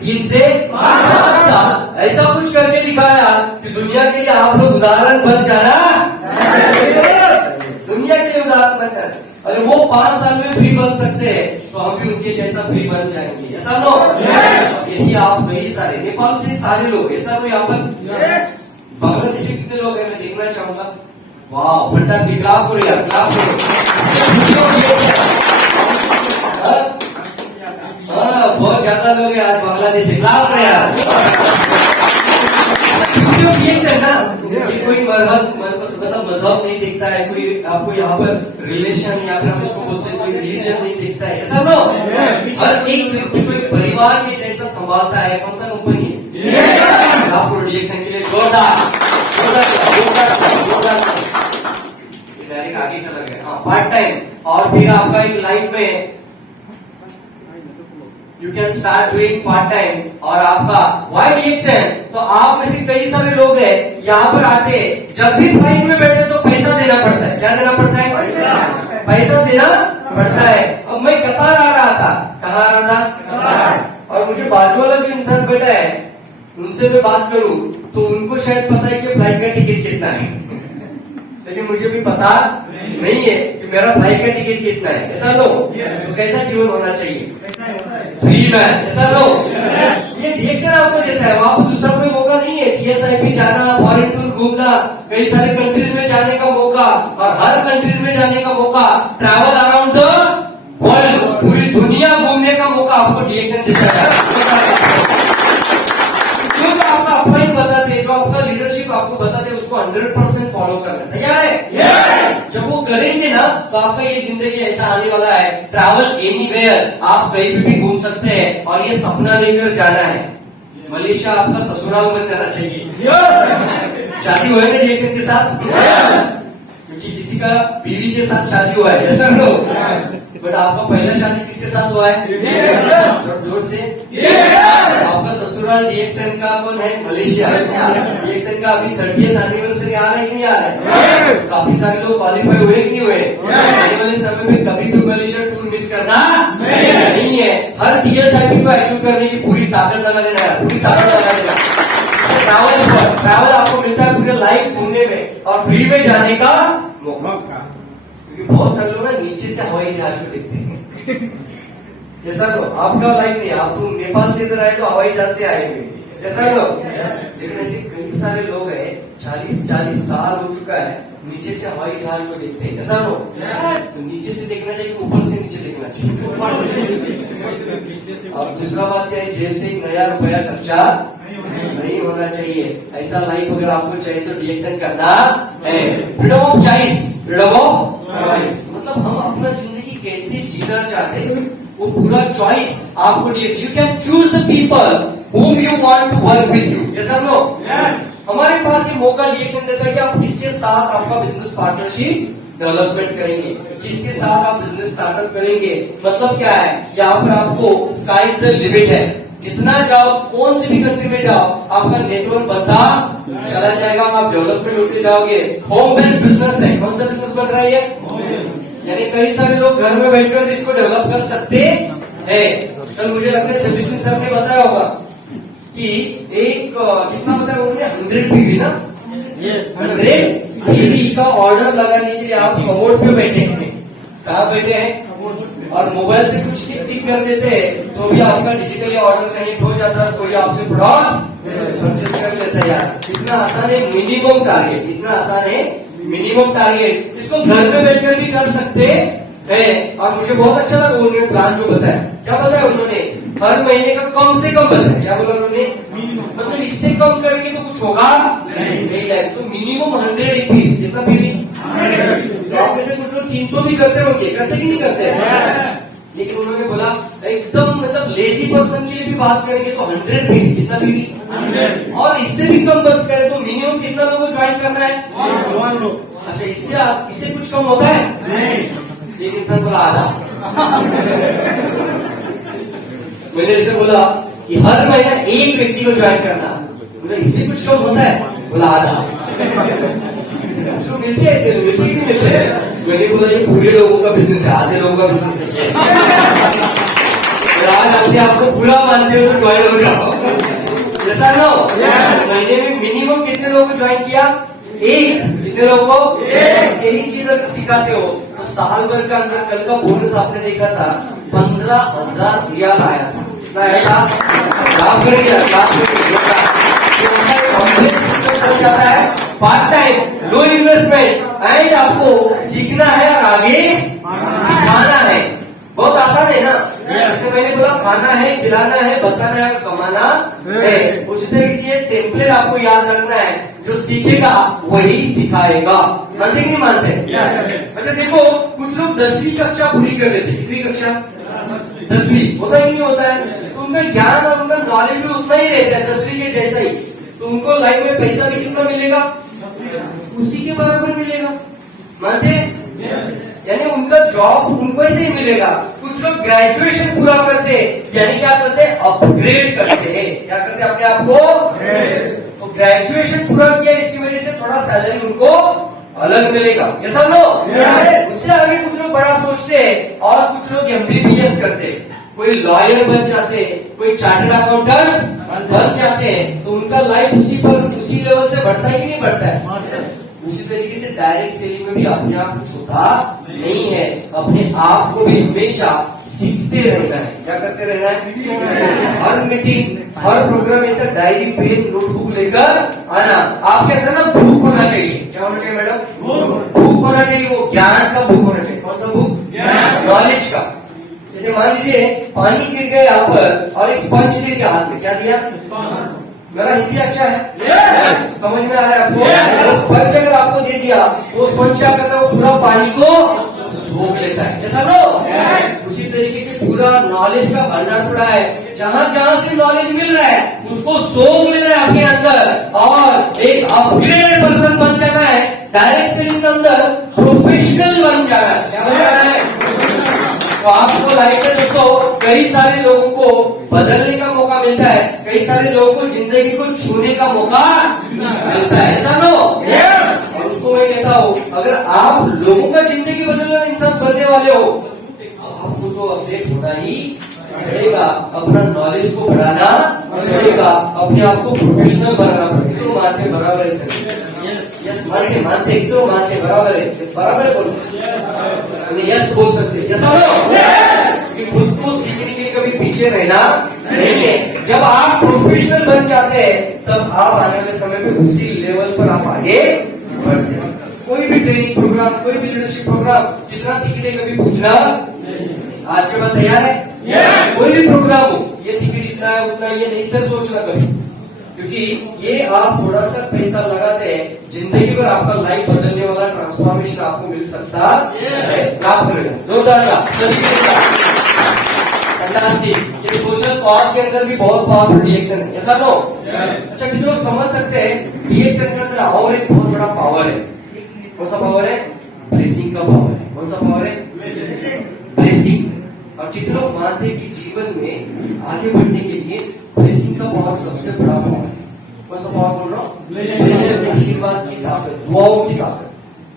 3 से 5 साल ऐसा कुछ करके दिखाया कि दुनिया के लिए आप लोग उदाहरण बन जाना, दुनिया के लिए उदाहरण बन जाना। अगर वो 5 साल में फ्री बन सकते हैं तो हम भी उनके जैसा फ्री बन जाएंगे। ऐसा लोग यही आप कई सारे नेपाल से सारे लोग, ऐसा लोग यहाँ पर बांग्लादेश के कितने लोग हैं मैं देखना चाहूंगा। वाह फंटास्टिक, क्लाप करो यार, क्लाप करो। बहुत ज्यादा लोग हैं आज बांग्लादेश से, क्लाप करो यार। है ना, कोई मतलब मजहब नहीं देखता है, कोई आपको यहाँ पर रिलेशन या फिर हम इसको बोलते हैं कोई रिलीजन नहीं देखता है। ऐसा लो हर एक व्यक्ति को एक परिवार के जैसा संभालता है। कौन सा कंपनी है? आपको डीएक्सएन के लिए जोरदार आगे चला गया। हाँ, पार्ट टाइम और फिर आपका एक लाइफ में you can start doing part time और आपका वाई डीएक्सएन। तो आप में से कई सारे लोग हैं यहाँ पर आते, जब भी फ्लाइट में बैठे तो पैसा देना पड़ता है। क्या देना पड़ता है? पैसा देना पड़ता है। अब मैं कतार आ रहा था, कहाँ आ रहा था, और मुझे बाजू वाला जो इंसान बैठा है उनसे मैं बात करूं तो उनको शायद पता है कि फ्लाइट का टिकट कितना है, लेकिन मुझे भी पता नहीं है कि मेरा फ्लाइट का टिकट कितना है। ऐसा लो तो कैसा जीवन होना चाहिए? Free man. ऐसा लो ये डीएक्सएन आपको देता है, वहां पर दूसरा कोई मौका नहीं है। टीएसआईपी जाना, फॉरेन टूर घूमना, कई सारे कंट्रीज में जाने का मौका और हर कंट्रीज में जाने का मौका, ट्रैवल अराउंड द वर्ल्ड, पूरी दुनिया घूमने का मौका आपको डीएक्सएन देता है। क्योंकि आपका अपलाइन बताते हैं, जो आपका लीडरशिप आपको बताते हैं उसको 100% फॉलो करना तैयार है। जब वो करेंगे ना तो आपका ये जिंदगी ऐसा आने वाला है, ट्रैवल एनीवेयर, आप कहीं पे भी घूम सकते हैं और ये सपना लेकर जाना है। मलेशिया आपका ससुराल बन जाना चाहिए। शादी हुआ है ना डीएक्सएन के साथ? क्योंकि किसी का बीवी के साथ शादी हुआ है, ऐसा लोग, बट आपका पहला शादी किसके साथ हुआ है? जोर से। आपका ससुराल डीएक्सएन का कौन है? मलेशिया। डीएक्सएन का अभी 30th एनिवर्सरी आ रहा है कि नहीं आ रहा है? काफी सारे लोग क्वालिफाई हुए कि नहीं हुए? आने वाले समय में कभी भी मलेशिया टूर मिस करना नहीं है। हर टीएसआईपी को अचीव करने की पूरी ताकत लगा देना है, पूरी ताकत लगा देना। ट्रैवल आपको मिलता है पूरे लाइफ घूमने में और फ्री में जाने का मौका। क्योंकि बहुत सारे लोग ना नीचे से हवाई जहाज को देखते हैं। ऐसा लो आपका लाइफ नहीं, आप तुम नेपाल से इधर आए तो हवाई जहाज से आएंगे। ऐसा लो, लेकिन ऐसे कई सारे लोग हैं 40 साल हो चुका है नीचे से हवाई जहाज को देखते हैं। ऐसा लो तो नीचे से देखना चाहिए, ऊपर से नीचे देखना चाहिए। और दूसरा बात क्या है, जेब से एक नया रुपया खर्चा नहीं होना चाहिए। ऐसा लाइफ अगर आपको चाहिए तो डीएक्सएन करना है। Freedom of choice, freedom of choice मतलब हम अपना जिंदगी कैसे जीना चाहते हैं वो पूरा चॉइस आपको DXN. You can choose the people whom you want to work with you। ये सब लोग हमारे पास ये मौका डीएक्सएन देता है कि आप किसके साथ आपका बिजनेस पार्टनरशिप डेवलपमेंट करेंगे, किसके साथ आप बिजनेस स्टार्टअप करेंगे, मतलब क्या है, यहाँ पर आपको स्काई इज द लिमिट है। जितना जाओ, कौन सी भी कंट्री में जाओ, आपका नेटवर्क बनता चला जाएगा, आप डेवलपमेंट होते जाओगे। होम बेस्ड बिजनेस है, कौन सा बिजनेस बन रहा है ये? यानी कई सारे लोग घर में बैठकर इसको डेवलप कर सकते हैं। कल मुझे लगता है सेबेस्टियन सर ने बताया होगा कि एक कितना बताया उन्होंने, 100 पीवी ना, 100 पीवी का ऑर्डर लगाने के लिए आप कमोड पे बैठे हैं। कहाँ बैठे हैं? और मोबाइल से कुछ टिक कर देते हैं तो भी आपका डिजिटली ऑर्डर कनेक्ट हो जाता है, कोई आपसे प्रोडक्ट परचेस कर लेता है। यार कितना आसान है, मिनिमम टारगेट, कितना आसान है मिनिमम टारगेट, इसको घर में बैठकर भी कर सकते हैं। और मुझे बहुत अच्छा लगा उन्होंने प्लान जो बताया। क्या बताया उन्होंने? हर महीने का कम से कम बताया। क्या बोला उन्होंने? मतलब इससे कम करेंगे तो कुछ होगा नहीं लाइफ। तो मिनिमम 100 पीवी, कितना पीवी? तो आप में से कुछ लोग 300 भी करते होंगे, करते कि नहीं करते? लेकिन उन्होंने बोला एकदम मतलब लेजी पर्सन के लिए भी बात करेंगे तो 100 पीवी, कितना पीवी? और इससे भी कम बात करें तो मिनिमम कितना लोगों को ज्वाइन करना है? 1 लोग। अच्छा, इससे कुछ कम होता है? नहीं। एक इंसान बोला आधा। मैंने इसे बोला कि हर महीना एक व्यक्ति को ज्वाइन करना, बोला इससे कुछ कम होता है? बोला आधा। तो मिलते हैं ऐसे, मिलते ही नहीं मिलते। मैंने बोला ये पूरे लोगों का बिजनेस है, आधे लोगों का बिजनेस नहीं है। आज अपने आपको पूरा मानते हो तो ज्वाइन हो जाओ, ऐसा ना हो। महीने में मिनिमम कितने लोगों को ज्वाइन किया? एक। कितने लोगों को? यही चीज अगर सिखाते हो तो साल भर का अंदर, कल का बोनस आपने देखा था, 15,000 रियाल आया था। कितना आया था? काम करेंगे क्लास में जाता है, part time, low investment, and आपको सीखना है और आगे सिखाना है। बहुत आसान है ना? जैसे मैंने बोला, खाना है, खिलाना है, बताना है और कमाना है। उसी तरीके से ये टेम्पलेट आपको याद रखना है, जो सीखेगा वही सिखाएगा। मानते कि नहीं मानते? अच्छा देखो, कुछ लोग 10वीं कक्षा पूरी कर लेते। कितनी कक्षा? 10वीं। होता ही नहीं होता है, तो उनका ज्ञान और उनका नॉलेज भी उतना ही रहता है 10वीं के जैसा ही। तो उनको लाइफ में पैसा भी कितना मिलेगा? उसी के बराबर मिलेगा। मानते? यानी उनका जॉब उनको ऐसे ही मिलेगा। कुछ लोग ग्रेजुएशन पूरा करते, यानी क्या करते? अपग्रेड करते हैं। क्या करते अपने आप को? तो ग्रेजुएशन पूरा किया, इसकी वजह से थोड़ा सैलरी उनको अलग मिलेगा। ये सब लोग उससे आगे कुछ लोग बड़ा सोचते हैं और कुछ लोग MBBS करते, कोई लॉयर बन जाते, कोई चार्टर्ड अकाउंटेंट बन जाते हैं। तो उनका लाइफ उसी लेवल से बढ़ता है कि नहीं बढ़ता है? उसी तरीके से डायरेक्ट सेलिंग में भी अपने आप कुछ होता नहीं है, अपने आप को भी हमेशा सीखते रहना है। क्या करते रहना है? हर मीटिंग, हर प्रोग्राम ऐसा डायरी पेन नोटबुक लेकर आना। आपके अंदर ना भूख होना चाहिए। क्या होना चाहिए मैडम? भूख होना चाहिए। वो ज्ञान का भूख होना चाहिए। कौन सा भूख? नॉलेज का। जैसे मान लीजिए पानी गिर गया यहाँ पर और एक स्पंज दे के हाथ में, क्या दिया? मेरा हिंदी अच्छा है? समझ में आ रहा है आपको? स्पंज अगर आपको दे दिया तो स्पंज क्या करता है? वो पूरा पानी को सोख लेता है। ऐसा लो? उसी तरीके से पूरा नॉलेज का भंडार पड़ा है, जहाँ जहाँ से नॉलेज मिल रहा है उसको सोख लेना है अपने अंदर और एक अपग्रेड पर्सन बन जाना है। डायरेक्ट सेलिंग के अंदर प्रोफेशनल बन जाना है। क्या बन जाना है? तो आपको लाइफ में देखो कई सारे लोगों को बदलने का मौका मिलता है, कई सारे लोगों को जिंदगी को छूने का मौका मिलता है। ऐसा नो? और उसको मैं कहता हूँ, अगर आप लोगों का जिंदगी बदलने वाला इंसान बनने वाले हो, आपको तो अपडेट होना ही पड़ेगा, अपना नॉलेज को बढ़ाना पड़ेगा, अपने आप को प्रोफेशनल बनाना पड़ेगा। तो मानते बराबर है सर? यस मानते तो मानते बराबर है? यस बराबर है बोलो, यस बोल सकते। यस कि खुद को सीखने के लिए कभी पीछे रहना नहीं है। जब आप प्रोफेशनल बन जाते हैं तब आप आने वाले समय में उसी लेवल पर आप आगे बढ़ते हैं। कोई भी ट्रेनिंग प्रोग्राम, कोई भी लीडरशिप प्रोग्राम, कितना टिकट है कभी पूछना आज के बाद तैयार है? कोई भी प्रोग्राम हो, ये टिकट इतना है उतना, ये नहीं सर सोचना कभी, क्योंकि ये आप थोड़ा सा पैसा लगाते हैं, जिंदगी भर आपका लाइफ बदलने वाला ट्रांसफॉर्मेशन आपको मिल सकता है। प्राप्त करेगा जोरदार का सभी के साथ। ये सोशल कॉज के अंदर भी बहुत पावरफुल रिएक्शन है। ऐसा नो? अच्छा कितने लोग समझ सकते हैं रिएक्शन के अंदर और एक बहुत बड़ा पावर है। कौन सा पावर है? ब्लेसिंग कितने लोग मानते हैं कि जीवन में आगे बढ़ने के लिए ब्लेसिंग का पावर सबसे बड़ा पावर है? कौन सा पावर बोल रहा हूँ? Blessing, आशीर्वाद की ताकत, दुआओं की ताकत।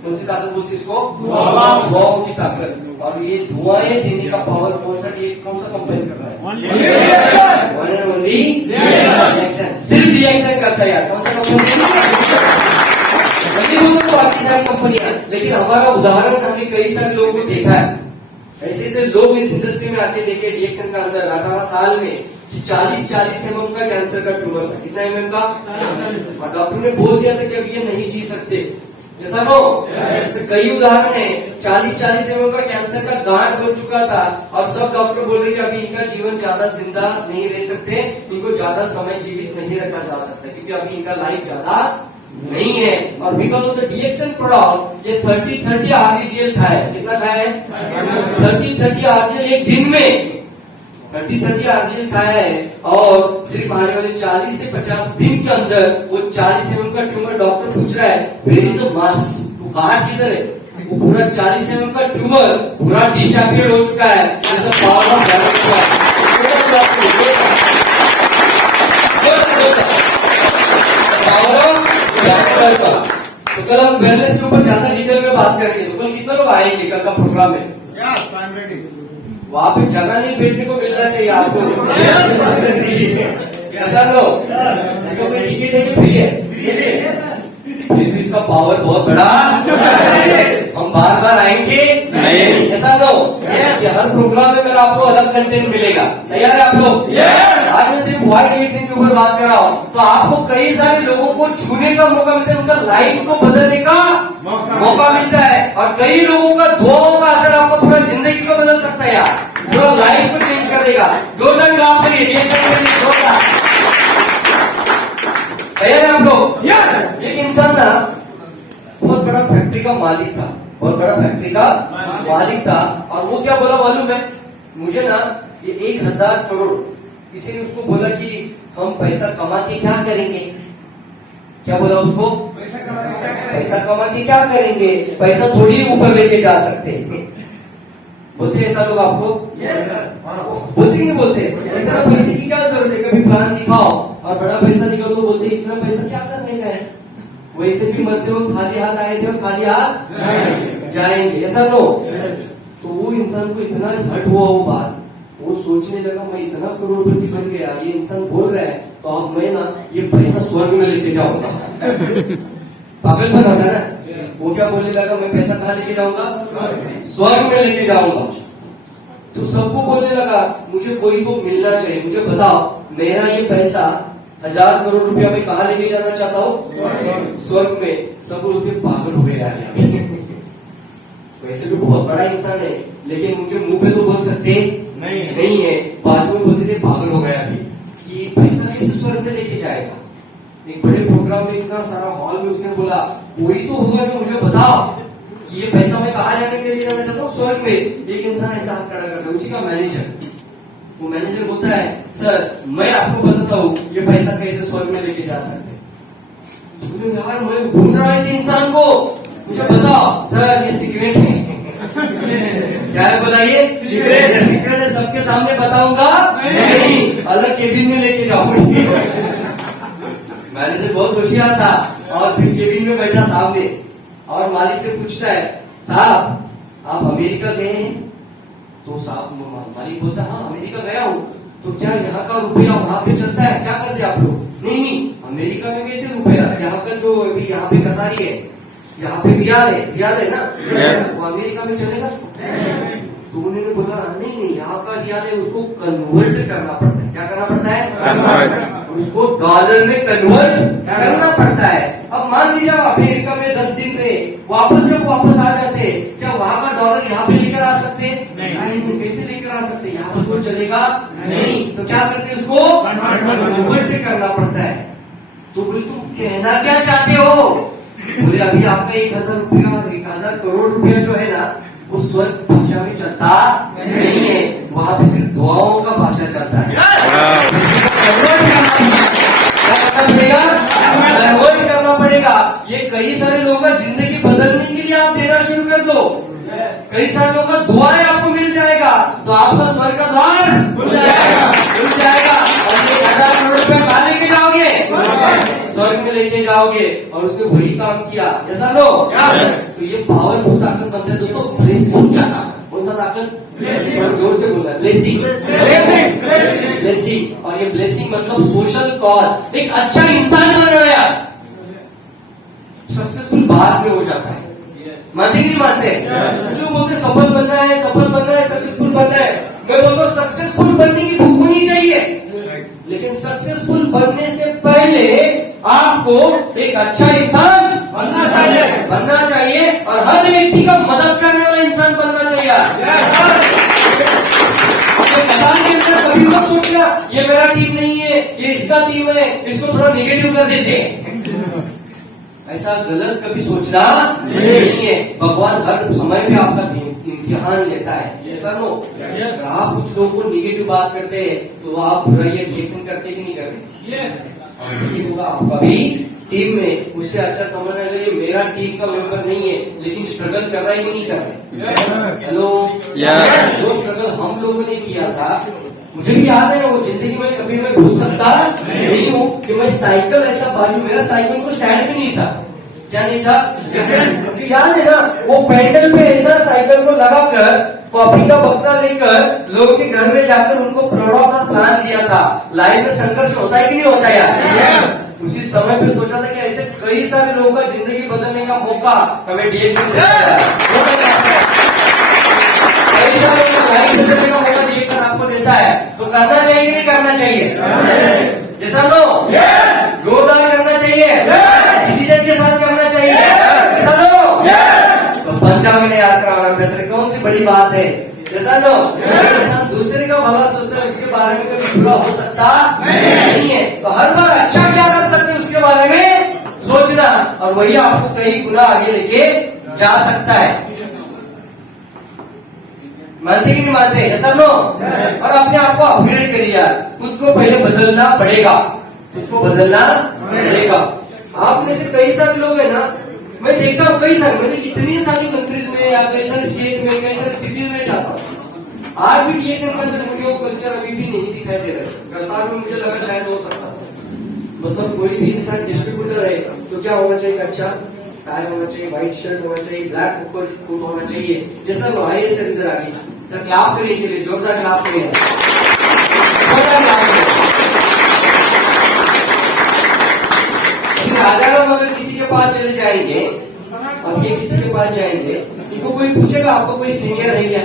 कौन सी ताकत बोलती है इसको? दुआओं की ताकत। और ये दुआएं देने का पावर कौन सा कंपनी कर रहा है? One and only reaction. सिर्फ रिएक्शन करता है यार। कौन सा कंपनी? नहीं बोलो तो बाकी सारी कंपनियां, लेकिन हमारा उदाहरण हमने कई सारे लोगों को देखा है। ऐसे लोग इस इंडस्ट्री में आके देखे रिएक्शन का अंदर 18 साल में कि 40 mm का कैंसर का ट्यूमर था। कितना mm का? और डॉक्टर ने बोल दिया था कि अब ये नहीं जी सकते। ऐसा नो ऐसे कई उदाहरण है। 40 mm का कैंसर का गांठ बन चुका था और सब डॉक्टर बोल रहे कि अभी इनका जीवन ज्यादा जिंदा नहीं रह सकते, इनको ज्यादा समय जीवित नहीं रखा जा सकता क्योंकि अभी इनका लाइफ ज्यादा नहीं है। और बिकॉज ऑफ द डीएक्सन प्रोडक्ट ये 30 आरजीएल खाए। कितना खाए? 30 आरजीएल एक दिन में 30 आरजीएल खाया है। और सिर्फ आने वाले 40 से 50 दिन के अंदर वो 40 mm का ट्यूमर डॉक्टर पूछ रहा है वेयर इज द मास, वो गांठ किधर है? वो पूरा 40 mm का ट्यूमर पूरा डिसअपियर हो चुका है। पावर ऑफ तो कल हम वेलनेस के ऊपर ज्यादा डिटेल में बात करेंगे। तो कल कितने लोग आएंगे कल का प्रोग्राम में? वहाँ पे जगह नहीं बैठने को मिलना चाहिए आपको। कैसा लो इसका कोई टिकट है कि फ्री है? फिर भी इसका पावर बहुत बड़ा। हम बार बार आएंगे नहीं। ऐसा लो कि हर प्रोग्राम में मेरा आपको अलग कंटेंट मिलेगा। तैयार है आप लोग? आज मैं सिर्फ वाइड रिएक्शन के ऊपर बात कर रहा हूँ। तो आपको कई सारे लोगों को छूने का मौका मिलता है, उनका लाइफ को बदलने का मौका मिलता है। और कई लोगों का दुआओं का असर आपको पूरा जिंदगी को बदल सकता है यार, पूरा लाइफ को चेंज कर देगा। जोरदार काम करिए रिएक्शन करिए जोरदार। तैयार है आप लोग? एक इंसान ना बहुत बड़ा फैक्ट्री का मालिक था, बहुत बड़ा फैक्ट्री का मालिक था। और वो क्या बोला मालूम है? मुझे ना ये 1000 करोड़, किसी ने उसको बोला कि हम पैसा कमा के क्या करेंगे? क्या बोला उसको? पैसा कमा के क्या करेंगे? पैसा थोड़ी ऊपर लेके जा सकते। बोलते ऐसा लोग आपको? बोलते कि नहीं बोलते? इतना पैसे की क्या जरूरत है? कभी प्लान दिखाओ और बड़ा पैसा निकालो तो बोलते इतना पैसा क्या करने का है? वैसे भी मरते हो खाली हाथ आए थे और खाली हाथ जाएंगे। ऐसा लो तो वो इंसान को इतना हट हुआ वो बात, वो सोचने लगा मैं इतना करोड़पति बन गया, ये इंसान बोल रहा है तो अब मैं ना ये पैसा स्वर्ग में लेके जाऊंगा। पागलपन होता है ना। वो क्या बोलने लगा? मैं पैसा कहाँ लेके जाऊंगा? स्वर्ग में लेके जाऊंगा। तो सबको बोलने लगा मुझे कोई तो मिलना चाहिए, मुझे बताओ मेरा ये पैसा 1000 करोड़ रुपया मैं कहाँ लेके जाना चाहता हूँ? स्वर्ग में। सब बोलते पागल हो गए यार। वैसे भी बहुत बड़ा इंसान है लेकिन उनके मुंह पे तो बोल सकते नहीं है। बाद में बोलते थे पागल हो गया अभी कि पैसा कैसे स्वर्ग में लेके जाएगा। एक बड़े प्रोग्राम में इतना सारा हॉल में उसने बोला कोई तो होगा जो मुझे बताओ कि ये पैसा मैं कहाँ जाने के लिए जाना चाहता हूँ? स्वर्ग में। एक इंसान ऐसा हाथ खड़ा करता है, उसी का मैनेजर। वो मैनेजर बोलता है सर मैं आपको बताता हूँ ये पैसा कैसे स्वर्ग में लेके जा सकते। तो यार मैं ढूंढ रहा हूँ इस इंसान को, मुझे बताओ। सर ये सीक्रेट है। क्या है बताइए? सीक्रेट है, सबके सामने बताऊंगा नहीं, अलग केबिन में लेके जाऊंगी। मैनेजर बहुत होशियार था और फिर केबिन में बैठा सामने और मालिक से पूछता है साहब आप अमेरिका गए हैं? तो साहब मालिक बोलता हाँ अमेरिका गया हूँ। तो क्या यहाँ का रुपया वहां पे चलता है? क्या करते आप लोग? नहीं अमेरिका में कैसे रुपया? यहाँ का जो अभी यहाँ पे कतारी है, यहाँ पे रियाल है ना, वो अमेरिका में चलेगा? तो उन्होंने बोला नहीं यहाँ का रियाल है, उसको कन्वर्ट करना पड़ता है। क्या करना पड़ता है? उसको डॉलर में कन्वर्ट करना पड़ता है। अब मान लीजिए आप अमेरिका में 10 दिन रहे, जब वापस आ जाते, क्या वहाँ का डॉलर यहाँ पे लेकर आ सकते? नहीं। कैसे लेकर आ सकते? यहाँ पर तो चलेगा नहीं। तो क्या करते? उसको कन्वर्ट करना पड़ता है। तो बोले तुम कहना क्या चाहते हो? बोले अभी आपका 1000 रुपया 1000 करोड़ रुपया जो है ना वो स्वर्ग भाषा में चलता नहीं है, वहाँ पे सिर्फ दुआओं का भाषा चलता है। कन्वर्ट करना पड़ेगा। ये कई सारे लोगों का जिंदगी बदलने के लिए आप देना शुरू कर दो। कई सारे लोगों का दुआएं आपको मिल जाएगा तो आपका स्वर्ग का द्वार खुल जाएगा और ये 1000 करोड़ रुपया कहाँ लेके जाओगे? स्वर्ग में लेके जाओगे। और उसने वही काम किया, ऐसा लो। तो ये पावरफुल ताकत बनते हैं दोस्तों, ब्लेसिंग का ताकत। कौन सा ताकत? थोड़ा जोर से बोलना है, ब्लेसिंग। ब्लेसिंग। और ये ब्लेसिंग मतलब सोशल कॉज, एक अच्छा इंसान बन गया, सक्सेसफुल बाद में हो जाता है। मानते कि नहीं मानते? जो बोलते सफल बनना है, सक्सेसफुल बनना है। मैं बोलता हूँ सक्सेसफुल बनने की भूख होनी चाहिए, लेकिन सक्सेसफुल बनने से पहले आपको एक अच्छा इंसान बनना चाहिए और हर व्यक्ति का मदद करने वाला इंसान बनना चाहिए। अपने कतार के अंदर कभी मत सोचेगा ये मेरा टीम नहीं है, ये इसका टीम है, इसको थोड़ा नेगेटिव कर देते हैं। ऐसा गलत कभी सोचना नहीं है। भगवान हर समय पे आपका इम्तिहान लेता है, ऐसा नो। अगर आप कुछ लोगों को निगेटिव बात करते हैं तो आप बुराई रिएक्शन करते कि नहीं करते? नहीं होगा आपका भी टीम में। उससे अच्छा समझना, अगर ये मेरा टीम का मेंबर नहीं है लेकिन स्ट्रगल कर रहा है कि नहीं कर रहा है? हेलो, जो स्ट्रगल हम लोगों ने किया था, मुझे भी याद है ना, वो जिंदगी में कभी मैं भूल सकता नहीं हूँ कि मैं साइकिल ऐसा बाजू, मेरा साइकिल को स्टैंड भी नहीं था। क्या नहीं था? मुझे याद है ना, वो पैडल पे ऐसा साइकिल को लगाकर कॉफी का बक्सा लेकर लोगों के घर में जाकर उनको प्रोडक्ट और प्लान दिया था। लाइफ में संघर्ष होता है कि नहीं होता यार? उसी समय पे सोचा था कि ऐसे कई सारे लोगों का जिंदगी बदलने का मौका हमें डीएक्शन देता है। कई सारे लोगों का लाइफ बदलने का मौका डीएक्शन आपको देता है, तो करना चाहिए कि नहीं करना चाहिए? जैसा लो जोरदार करना चाहिए, डिसीजन के साथ करना चाहिए, जैसा लो। तो पंचांग ने याद करा, कौन सी बड़ी बात है? जैसा लो इंसान दूसरे का भला सोचता है, उसके बारे में कभी बुरा हो सकता नहीं है। तो हर बार अच्छा क्या कर सकते हैं उसके बारे में सोचना, और वही आपको कई गुना आगे लेके जा सकता है। मानते कि नहीं मानते? ऐसा लो। और अपने आप को अपग्रेड करिए, खुद को पहले बदलना पड़ेगा, खुद को बदलना पड़ेगा। आप में से कई सारे लोग है ना, मैं देखता हूँ कई सारे, मैंने इतनी सारी कंट्रीज में या कई सारे स्टेट में, कई सारे सिटीज में जाता हूँ, आज भी डीएक्शन का वीडियो कल्चर अभी भी नहीं दिखाई दे रहा है। कतार में मुझे लगा शायद हो सकता था। मतलब कोई भी इंसान डिस्ट्रीब्यूटर है तो क्या होना चाहिए? अच्छा टाई होना चाहिए, व्हाइट शर्ट होना चाहिए, ब्लैक कोट होना चाहिए। ये सब आइए सर इधर आगे, तो क्लाप करिए के लिए, जोरदार क्लाप करिए, जोरदार क्लाप करिए। राजा लोग अगर किसी के पास चले जाएंगे, अब ये किसी के पास जाएंगे, इनको कोई पूछेगा आपको कोई सीनियर है क्या?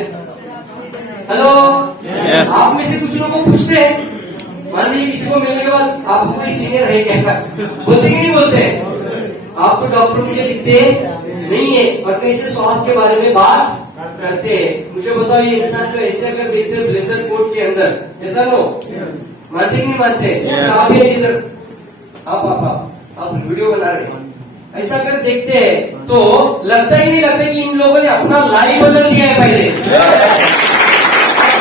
हेलो, आप में से कुछ लोगों को पूछते हैं, मान लीजिए किसी को मिलने के बाद आपको कोई सीनियर है क्या? बोलते कि नहीं बोलते? आप तो डॉक्टर मुझे लिखते नहीं है और कैसे स्वास्थ्य के बारे में बात करते हैं। मुझे बताओ ये इंसान को ऐसे अगर देखते हैं ब्लेजर कोट के अंदर, ऐसा लो, मानते कि नहीं मानते? आप ये इधर आप वीडियो बना रहे हैं, ऐसा अगर देखते हैं तो लगता ही नहीं लगता कि इन लोगों ने अपना लाइफ बदल दिया है पहले।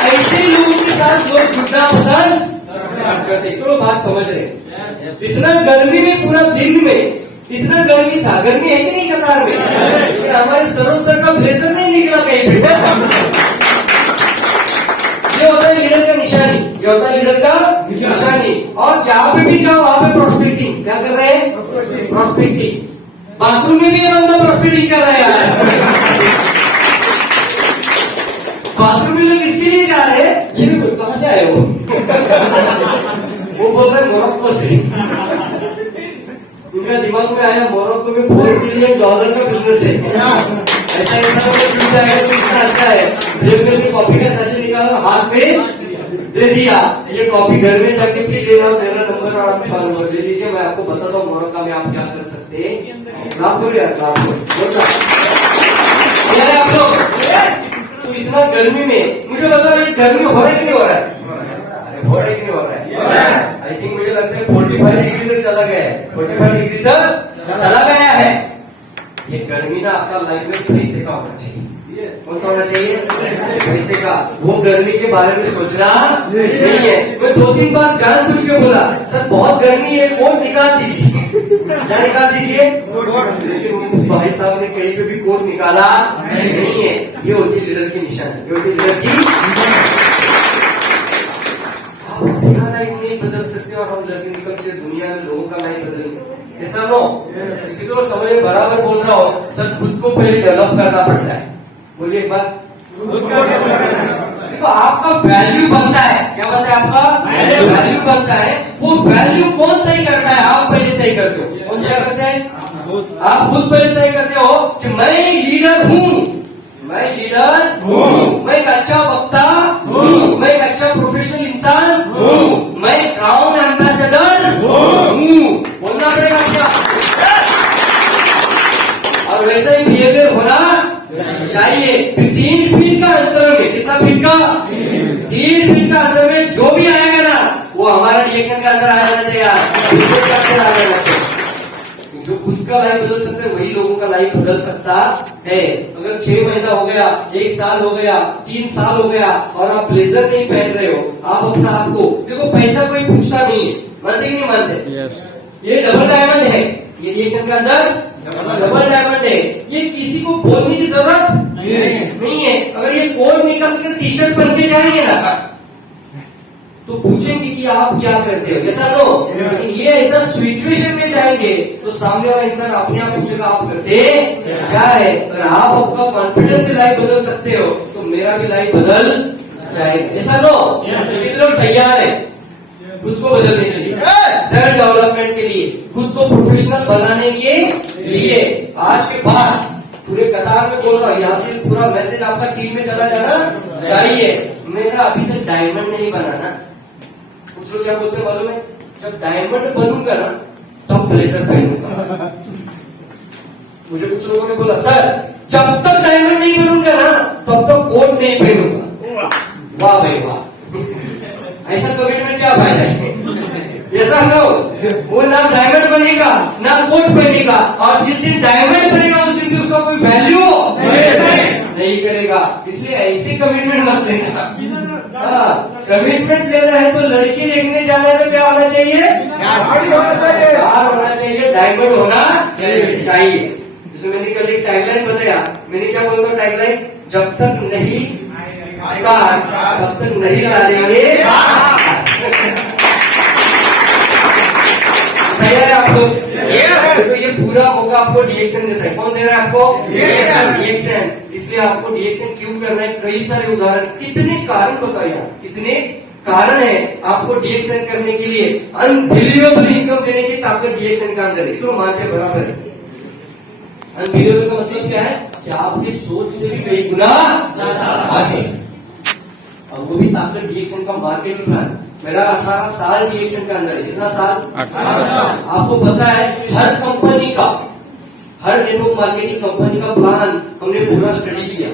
ऐसे ही लोगों के साथ लोग जुड़ना पसंद करते। तो बात समझ रहे? इतना गर्मी में, पूरा दिन में इतना गर्मी था, गर्मी है कि नहीं कतार में, लेकिन हमारे सरोसर का ब्लेजर नहीं निकला कहीं पे। ये होता है लीडर का निशानी, ये होता है लीडर का निशानी। और जहाँ पे भी जाओ वहाँ पे प्रोस्पेक्टिंग, क्या कर रहे हैं? प्रोस्पेक्टिंग। बाथरूम में भी ये बंदा प्रोस्पेक्टिंग कर रहा है। बाथरूम में लोग इसके लिए जा रहे हैं, ये भी कहाँ से आए वो बोल रहे मोरक्को से। इनका दिमाग में आया मोरक्को में $4 बिलियन का बिजनेस है। ऐसा इंसान को जुड़ जाएगा तो इतना अच्छा है। जेब में से कॉफी का सैशे निकाला, हाथ में दे दिया, ये कॉफी घर में जाके पी लेना, मेरा नंबर और आपका नंबर ले लीजिए, मैं आपको बताता हूँ मोरक्को में आप क्या कर सकते हैं। लाभ करो यार, लाभ करो आप लोग। तो इतना गर्मी में मुझे बताओ ये गर्मी हो रहा है कि नहीं हो रहा है? हो रहा है कि नहीं हो रहा है? आई थिंक मुझे लगता है 45 डिग्री तक चला गया है, 45 डिग्री तक चला गया है। ये गर्मी ना आपका लाइफ में पैसे का होना चाहिए। कौन सा होना चाहिए? पैसे का। वो गर्मी के बारे में सोचना नहीं है। मैं 2-3 बार जान पूछ के बोला, सर बहुत गर्मी है, कोट निकाल दीजिए। क्या निकाल दीजिए, लेकिन उस भाई साहब ने कहीं पे भी कोट निकाला नहीं है। ये होती है लीडर की निशानी, ये होती है लीडर की। आप अपना लाइफ नहीं बदल सकते और हम निकल से दुनिया में लोगों का लाइफ बदलेंगे, ऐसा नो। कितने लोग समय बराबर बोल रहा हो, सर खुद को पहले डेवलप करना पड़ता है। बोलिए एक बात, देखो आपका वैल्यू बनता है, क्या बनता है आपका वैल्यू बनता है। वो वैल्यू कौन तय करता है, आप पहले तय करते हो। कौन तय करते हैं, आप खुद पहले तय करते हो कि मैं लीडर हूँ, मैं लीडर हूँ, मैं एक अच्छा वक्ता हूँ, मैं एक अच्छा प्रोफेशनल इंसान हूँ, मैं क्राउन एम्बेसडर हूँ। बोलना पड़ेगा क्या, और वैसा ही बिहेवियर होना चाहिए। 3 फीट का अंतर में, कितना फीट का, 3 फीट का अंतर में जो भी आएगा ना, वो हमारा डिएक्शन का अंदर आ जाना चाहिए, बिजनेस का अंदर आ जाना चाहिए। जो खुद का लाइफ बदल सकता है वही लोगों का लाइफ बदल सकता है। अगर 6 महीना हो गया, 1 साल हो गया, 3 साल हो गया और आप ब्लेजर नहीं पहन रहे हो, आप अपना आपको, देखो पैसा कोई पूछता नहीं है, मानते कि नहीं मानते, ये डबल डायमंड है, ये डिएक्शन के अंदर डबल डायमंड है। ये किसी को बोलने की जरूरत नहीं है। अगर ये कोट निकल कर टी शर्ट पहन के जाएंगे ना, तो पूछेंगे कि आप क्या करते हो, ऐसा नो। लेकिन ये ऐसा सिचुएशन में जाएंगे तो सामने वाला इंसान अपने आप पूछेगा आप करते क्या है। अगर आप आपका कॉन्फिडेंस से लाइफ बदल सकते हो तो मेरा भी लाइफ बदल जाएगा, ऐसा नो। कितने लोग तैयार है खुद को बदलने के लिए, सेल्फ डेवलपमेंट के लिए, खुद को प्रोफेशनल बनाने के लिए? आज के बाद पूरे कतार में बोल रहा हूँ, यहाँ से पूरा मैसेज आपका टीम में चला जाना चाहिए। मेरा अभी तक डायमंड नहीं बना ना, कुछ लोग क्या बोलते हैं मालूम है, जब डायमंड बनूंगा ना तब ब्लेजर पहनूंगा। मुझे कुछ लोगों ने बोला सर जब तक डायमंड नहीं बनूंगा ना तब तक कोट नहीं पहनूंगा। वाह भाई वाह, ऐसा कमिटमेंट क्या फायदा है, ऐसा नो। वो ना डायमंड बनेगा ना कोट पहनेगा, और जिस दिन डायमंड बनेगा उस दिन भी उसका कोई वैल्यू नहीं करेगा। इसलिए ऐसे कमिटमेंट मत लेना। हाँ, कमिटमेंट लेना है तो लड़की देखने जाना है तो क्या होना चाहिए, कार होना चाहिए, डायमंड होना चाहिए। जैसे मैंने कल एक टैगलाइन बताया, मैंने क्या बोला था टैगलाइन, जब तक नहीं कार तब तक नहीं डालेंगे। तैयार है आप लोग? तो ये पूरा मौका आपको डिएक्शन देता है। कौन दे रहा है आपको, डिएक्शन। इसलिए आपको डिएक्शन क्यों करना है, कई सारे उदाहरण, कितने कारण बताओ यार, कितने कारण है आपको डिएक्शन करने के लिए। अनबिलीवेबल इनकम देने की ताकत डिएक्शन का अंदर है, तो मानते बराबर है। अनबिलीवेबल का मतलब क्या है कि आपकी सोच से भी कई गुना आगे, और वो भी ताकत डिएक्शन का मार्केट प्लान। मेरा 18 साल डिएक्शन का अंदर है, कितना साल, 18 साल। आपको पता है हर कंपनी का, हर नेटवर्क मार्केटिंग कंपनी का प्लान हमने पूरा स्टडी किया,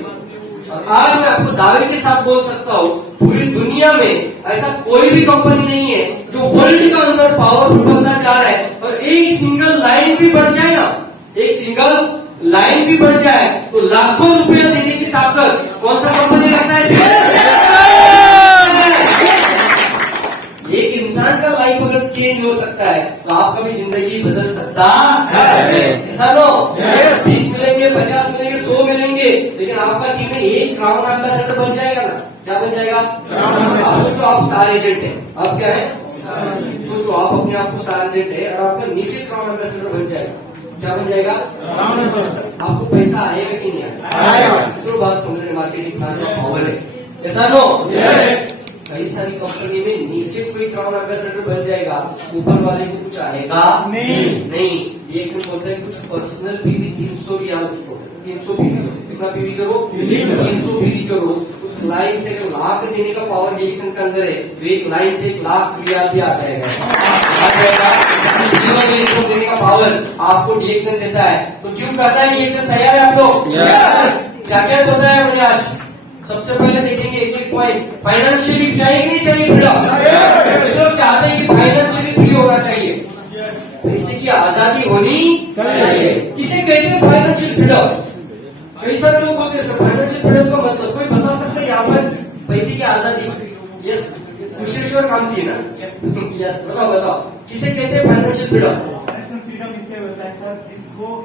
और आज मैं आपको दावे के साथ बोल सकता हूँ पूरी दुनिया में ऐसा कोई भी कंपनी नहीं है जो वर्ल्ड का अंदर पावरफुल बनना चाह रहा है। और एक सिंगल लाइन भी बढ़ जाए ना, एक सिंगल लाइन भी बढ़ जाए तो लाखों रुपया देने की ताकत कौन सा कंपनी रखता है? एक इंसान का लाइफ अगर चेंज हो सकता है तो आपका भी जिंदगी बदल सकता है, ऐसा लो। 20 मिलेंगे, 50 मिलेंगे, 100 मिलेंगे, लेकिन आपका टीम में एक क्राउन एम्बेसडर बन जाएगा ना, क्या बन जाएगा? आप सोचो आप स्टार एजेंट है, आप क्या है, सोचो आप अपने आप को स्टार एजेंट है और आपका नीचे क्राउन एम्बेसडर बन जाएगा, क्या बन जाएगा? आपको पैसा आएगा कि नहीं आएगा? तो बात समझ रहे, मार्केटिंग प्लान का पावर है, ऐसा नो। कई सारी कंपनी में नीचे कोई क्राउन एम्बेसडर बन जाएगा, ऊपर वाले को कुछ आएगा नहीं। डिएक्शन बोलता है कुछ पर्सनल पीवी 300 रियाल को, 300 पीवी, कितना पीवी करो, 300 पीवी करो। उस लाइन से अगर लाख देने का पावर डिएक्शन के अंदर है तो एक लाइन से 1 लाख रियाल भी आ जाएगा। इनकम देने का पावर आपको डिएक्शन देता है। तो क्यों करता है डिएक्शन? तैयार है आप लोग? क्या क्या बताया मैंने आज? सबसे पहले देखेंगे एक एक पॉइंट, फाइनेंशियली चाहिए नहीं चाहिए फ्रीडम? लोग चाहते हैं कि फाइनेंशियली फ्री होना चाहिए, पैसे की आजादी होनी चाहिए। किसे कहते हैं फाइनेंशियल फ्रीडम? कई सारे लोग बोलते हैं सर फाइनेंशियल फ्रीडम का मतलब, कोई बता सकता है यहाँ पर पैसे की आजादी? यस, कुशेश्वर काम की है ना? यस, बताओ बताओ, किसे कहते हैं फाइनेंशियल फ्रीडम? आपको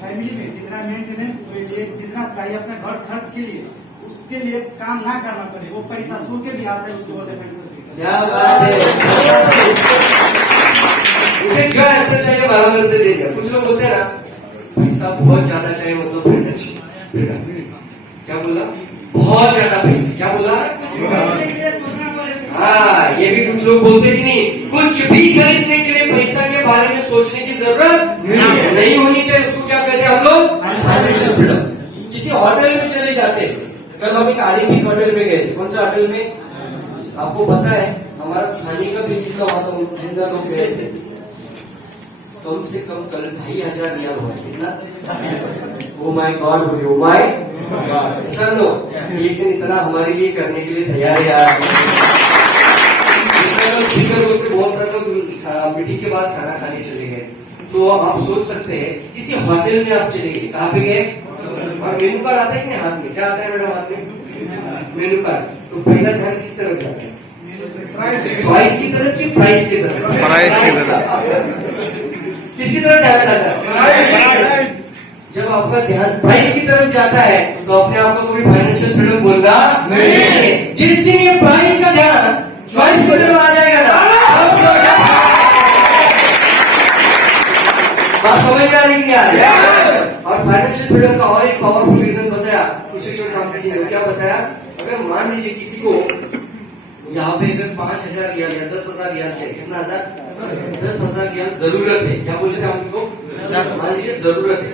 फैमिली में जितना मेंटेनेंस के लिए जितना चाहिए अपने घर खर्च के लिए उसके लिए काम ना करना पड़े, वो पैसा सो के भी आता है, उसको बोलते हैं। क्या बात है। मुझे क्या ऐसा चाहिए बराबर से दे दिया। कुछ लोग बोलते हैं ना पैसा बहुत ज्यादा चाहिए मतलब फ्रीडम। क्या बोला? बहुत ज्यादा पैसा। क्या बोला? हाँ, ये भी कुछ लोग बोलते कि नहीं, कुछ भी खरीदने के लिए पैसा के बारे में सोचने की जरूरत नहीं होनी चाहिए। उसको क्या कहते हैं हम लोग? Financial freedom. किसी होटल में चले जाते, कल हम एक आलिम होटल में गए। कौन से होटल में? आपको पता है हमारा खाने का बिल कितना हुआ था? जितना लोग गए थे कम से कम कल 2,500 रियाल हुआ। कितना? Oh my God, oh my God. Sir लो एक से इतना हमारे लिए करने के लिए तैयार है यार। बहुत सारे लोग मीटिंग के बाद खाना खाने चले गए। तो आप सोच सकते हैं किसी होटल में आप चले गए, कहाँ पे गए? और मेनू कार्ड आता है कि नहीं हाथ में? क्या आता है मैडम हाथ में? Menu card. तो पहला ध्यान किस तरफ जाता है? चॉइस की तरफ कि प्राइस की तरफ? प्राइस की तरफ। किसकी तरफ ध्यान जाता है? जब आपका ध्यान प्राइस की तरफ जाता है तो अपने आप को कभी फाइनेंशियल फ्रीडम बोलना नहीं। जिस दिन ये प्राइस का ध्यान चॉइस की तरफ आ जाएगा ना, बात समझ में आ रही क्या? और फाइनेंशियल फ्रीडम का और एक पावरफुल रीजन बताया कुशेश्वर कामरे जी ने। क्या बताया? अगर मान लीजिए किसी को यहाँ पे अगर 5,000 रियाल या 10,000 रियाल चाहिए, कितना हजार? 10,000 रियाल जरूरत है। क्या बोलते थे हमको? मान लीजिए जरूरत है।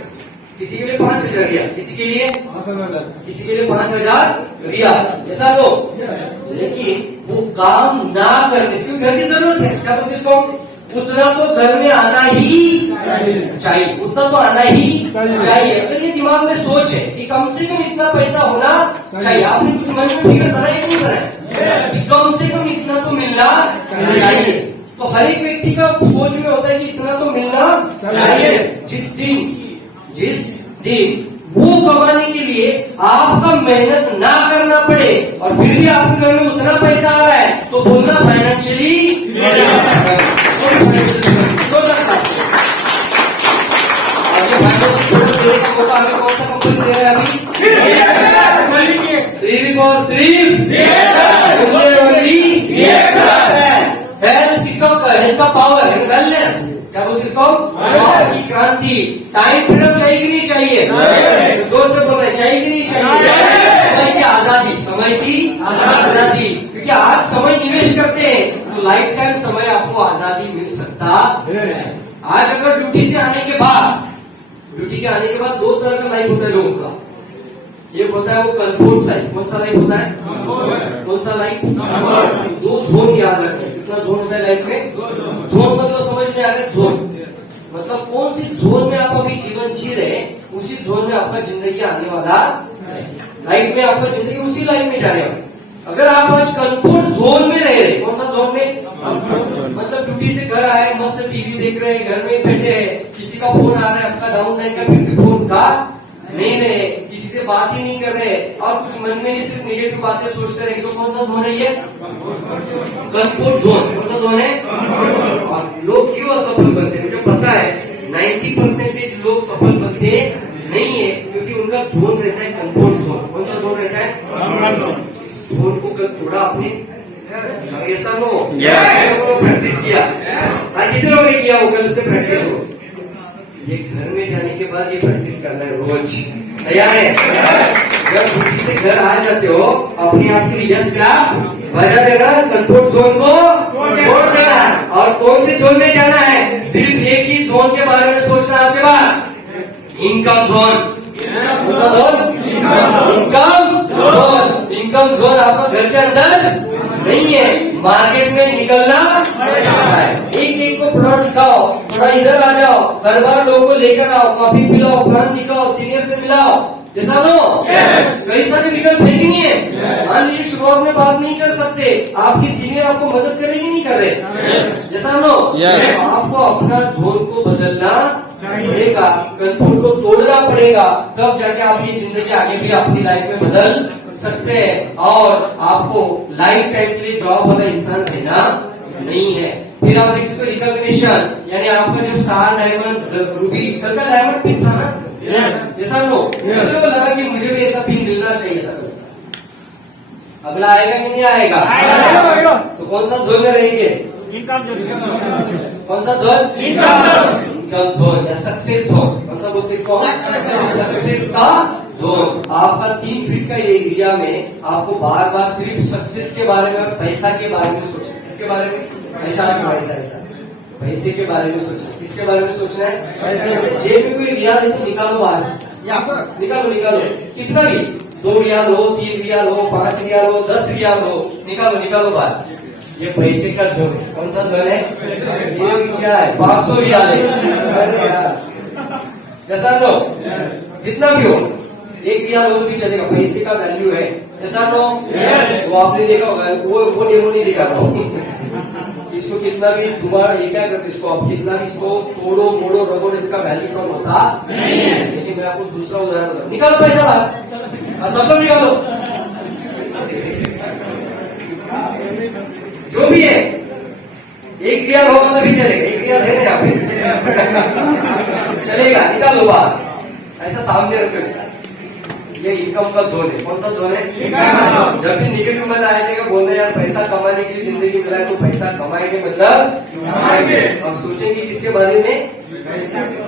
किसी के लिए 5,000 रियाल, किसी के लिए 5,000 रियाल, ऐसा लो। लेकिन वो काम ना करने, इसको घर की जरूरत है। क्या बोलते इसको? उतना तो घर में आना ही चाहिए, उतना तो आना ही चाहिए। अगर ये दिमाग में सोच है कि कम से कम इतना पैसा होना चाहिए, आपने कुछ मन में फिगर बनाया कि नहीं बनाया कि कम से कम इतना तो मिलना चाहिए? तो हर एक व्यक्ति का सोच में होता है कि इतना तो मिलना चाहिए। जिस दिन वो कमाने के लिए आपका मेहनत ना करना पड़े और फिर भी आपके घर में उतना पैसा आ रहा है तो बोलना फाइनेंशियली देने का मौका हमें कौन सा कंपनी दे रहा है अभी? सिर्फ और सिर्फ हेल्थ। किसका? हेल्थ का पावर, वेलनेस। क्या बोलते इसको? की क्रांति। टाइम फ्रीडम चाहिए कि नहीं चाहिए? जोर से बोल रहे, चाहिए कि नहीं चाहिए? समय की आजादी, समय की आजादी। क्योंकि आज समय निवेश करते हैं तो लाइफ टाइम समय आपको आजादी मिल सकता है। आज अगर ड्यूटी से आने के बाद दो तरह का लाइफ होता है लोगों का। एक होता है वो कंफर्ट लाइफ। कौन सा लाइफ होता है? कौन सा लाइफ? 2 जोन याद रखें। कितना जोन होता है लाइफ में? जोन मतलब समझ में आ रहा है? जोन मतलब कौन सी जोन में आप अभी जीवन जी रहे, उसी जोन में आपका जिंदगी आने वाला, लाइफ में आपका जिंदगी उसी लाइफ में जाने वाला। अगर आप आज कंफर्ट जोन में रह रहे, कौन सा जोन में? मतलब ड्यूटी से घर आए, मस्त टीवी देख रहे हैं, घर में बैठे हैं, किसी का फोन आ रहा है, आपका डाउन लाइन का फिर भी फोन का नहीं रहे, किसी से बात ही नहीं कर रहे और कुछ मन में ही सिर्फ नेगेटिव बातें सोचते रहे, तो कौन सा जोन है ये? Comfort zone. कौन सा जोन है? और लोग क्यों असफल बनते हैं? मुझे पता है 90% लोग सफल बनते नहीं है क्योंकि उनका जोन रहता है कंफर्ट जोन। कौन सा जोन रहता है? इस जोन को कल थोड़ा आपने ऐसा लो प्रैक्टिस किया। कितने लोगों ने किया वो कल से प्रैक्टिस हो? ये घर में जाने के बाद ये प्रैक्टिस करना है रोज। तैयार है? जब ड्यूटी से घर आ जाते हो अपने आप के लिए यस क्लैप बजा देना, कंफर्ट जोन को छोड़ देना और कौन से जोन में जाना है? सिर्फ एक ही जोन के बारे में सोचना आज के बाद, इनकम जोन। कौन सा zone? Income zone. Income zone आपका घर के अंदर नहीं है, मार्केट में निकलना है। एक को प्रोडक्ट दिखाओ, थोड़ा इधर आ जाओ, हर बार लोगों को लेकर आओ, कॉफी पिलाओ, प्लान दिखाओ, सीनियर से मिलाओ, जैसा लो। कई सारे विकल्प है कि नहीं है? मान लीजिए शुरुआत में बात नहीं कर सकते, आपकी सीनियर आपको मदद करेगी नहीं कर रहे, जैसा लो। आपको अपना जोन को बदलना पड़ेगा, कंफर्ट को तोड़ना पड़ेगा, तब जाके आप ये जिंदगी आगे भी अपनी लाइफ में बदल सकते हैं और आपको लाइफ टाइम के लिए जॉब वाला इंसान रहना नहीं है। फिर आप देख सकते हो रिकॉग्निशन, यानी आपका जो स्टार, डायमंड, रूबी, कल का डायमंड पिन था ना, ऐसा लो तो लगा कि मुझे भी ऐसा पिन मिलना चाहिए था। अगला आएगा कि नहीं आएगा? तो कौन सा जोन में रहेंगे? कौन सा जोन? इनकम जोन या सक्सेस जोन। कौन सा बोलते इसको? सक्सेस का जोन। आपका 3 फीट का ये एरिया में आपको बार बार सिर्फ सक्सेस के बारे में और पैसा के बारे में सोचना है। किसके बारे में? पैसा पैसे के बारे में सोचना है। किसके बारे में सोचना है? पैसे। जेब में कोई रियाल है तो निकालो बाहर, निकालो कितना भी, 2 रियाल हो, 3 रियाल हो, 5 रियाल हो, 10 रियाल हो, निकालो बाहर। ये पैसे का जोन है। कौन सा जोन है? ये क्या है? 500 रियाल है। अरे यार, जैसा तो जितना भी हो, 1 रियाल हो तो भी चलेगा, पैसे का वैल्यू है। ऐसा तो वो आपने देखा होगा, वो डेमो नहीं दिखा रहा हूँ। इसको कितना भी तुम्हारा ये क्या करते, इसको आप कितना भी इसको तोड़ो मोड़ो रगड़ो, इसका वैल्यू कम होता नहीं है। लेकिन मैं आपको दूसरा उदाहरण बताऊं, निकालो पैसा बाहर, सब लोग निकालो, जो भी है। 1 रियाल होगा तो भी चलेगा, 1 रियाल है ना यहाँ पे चलेगा, निकालो बाहर, ऐसा सामने रखो। ये इनकम का जोन है। कौन सा जोन है? जब भी निगेटिव में आएगा बोलना यार पैसा कमाने के लिए जिंदगी मिला है तो पैसा कमाएंगे, मतलब कमाएंगे। अब सोचेंगे किसके बारे में?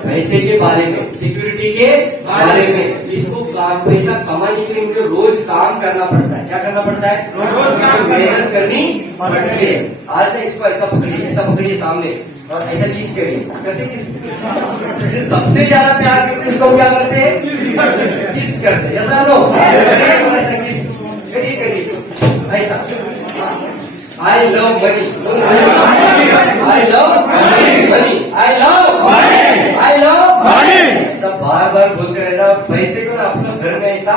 पैसे के बारे में, सिक्योरिटी के बारे में। इसको पैसा कमाने के लिए मुझे रोज काम करना पड़ता है। क्या करना पड़ता है? रोज काम, मेहनत करनी पड़ती है। आज ना इसको ऐसा पकड़िए सामने और ऐसा किस करिए, करते किस, सबसे ज्यादा प्यार करते उसको क्या करते हैं? किस करते हैं। ऐसा लो, ऐसा किस करिए ऐसा। I love money, I love money, I love ऐसा बार बार बोलते रहना। पैसे को ना अपना घर में ऐसा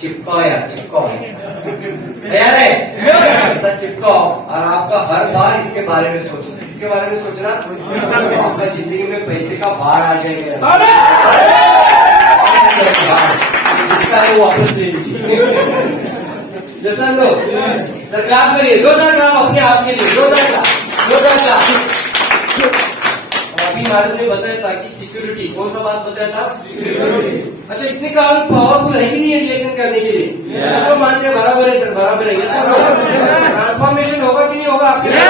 चिपकाओ यार है, ऐसा चिपकाओ और आपका हर बार इसके बारे में सोचना। इसके बारे में सोचना, आपका जिंदगी में पैसे का बाढ़ आ जाएगा। इसका है वो वापस ले लीजिए। जैसा लो क्लाप करिए, जोरदार क्लाप अपने आप के लिए, जोरदार क्लाप। अभी मैडम ने बताया था कि सिक्योरिटी, कौन सा बात बताया था? अच्छा, इतने काम पावरफुल है कि नहीं है रिलेशन करने के लिए? तो मानते हैं बराबर है सर, बराबर है। ऐसा लो ट्रांसफॉर्मेशन होगा कि नहीं होगा आपके लिए?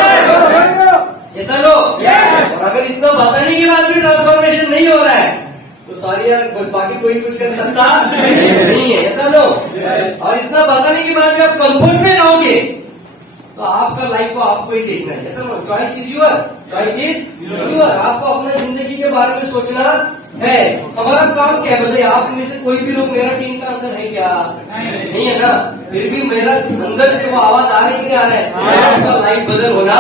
ऐसा लो। और अगर इतना बताने के बाद भी ट्रांसफॉर्मेशन नहीं हो रहा है तो सॉरी यार, बाकी कोई कुछ कर सकता नहीं है। ऐसा लो। और इतना बताने के बाद भी आप कंफर्ट में रहोगे तो आपका लाइफ को आपको ही देखना है। ऐसा लो, चॉइस इज यूर। आपको अपना जिंदगी के बारे में सोचना है। हमारा काम क्या है बताइए? आप में से कोई भी लोग मेरा टीम का अंदर है क्या? नहीं है ना? फिर भी मेरा अंदर से वो आवाज आ रही कि नहीं आ रहा है? आपका लाइफ बदल होना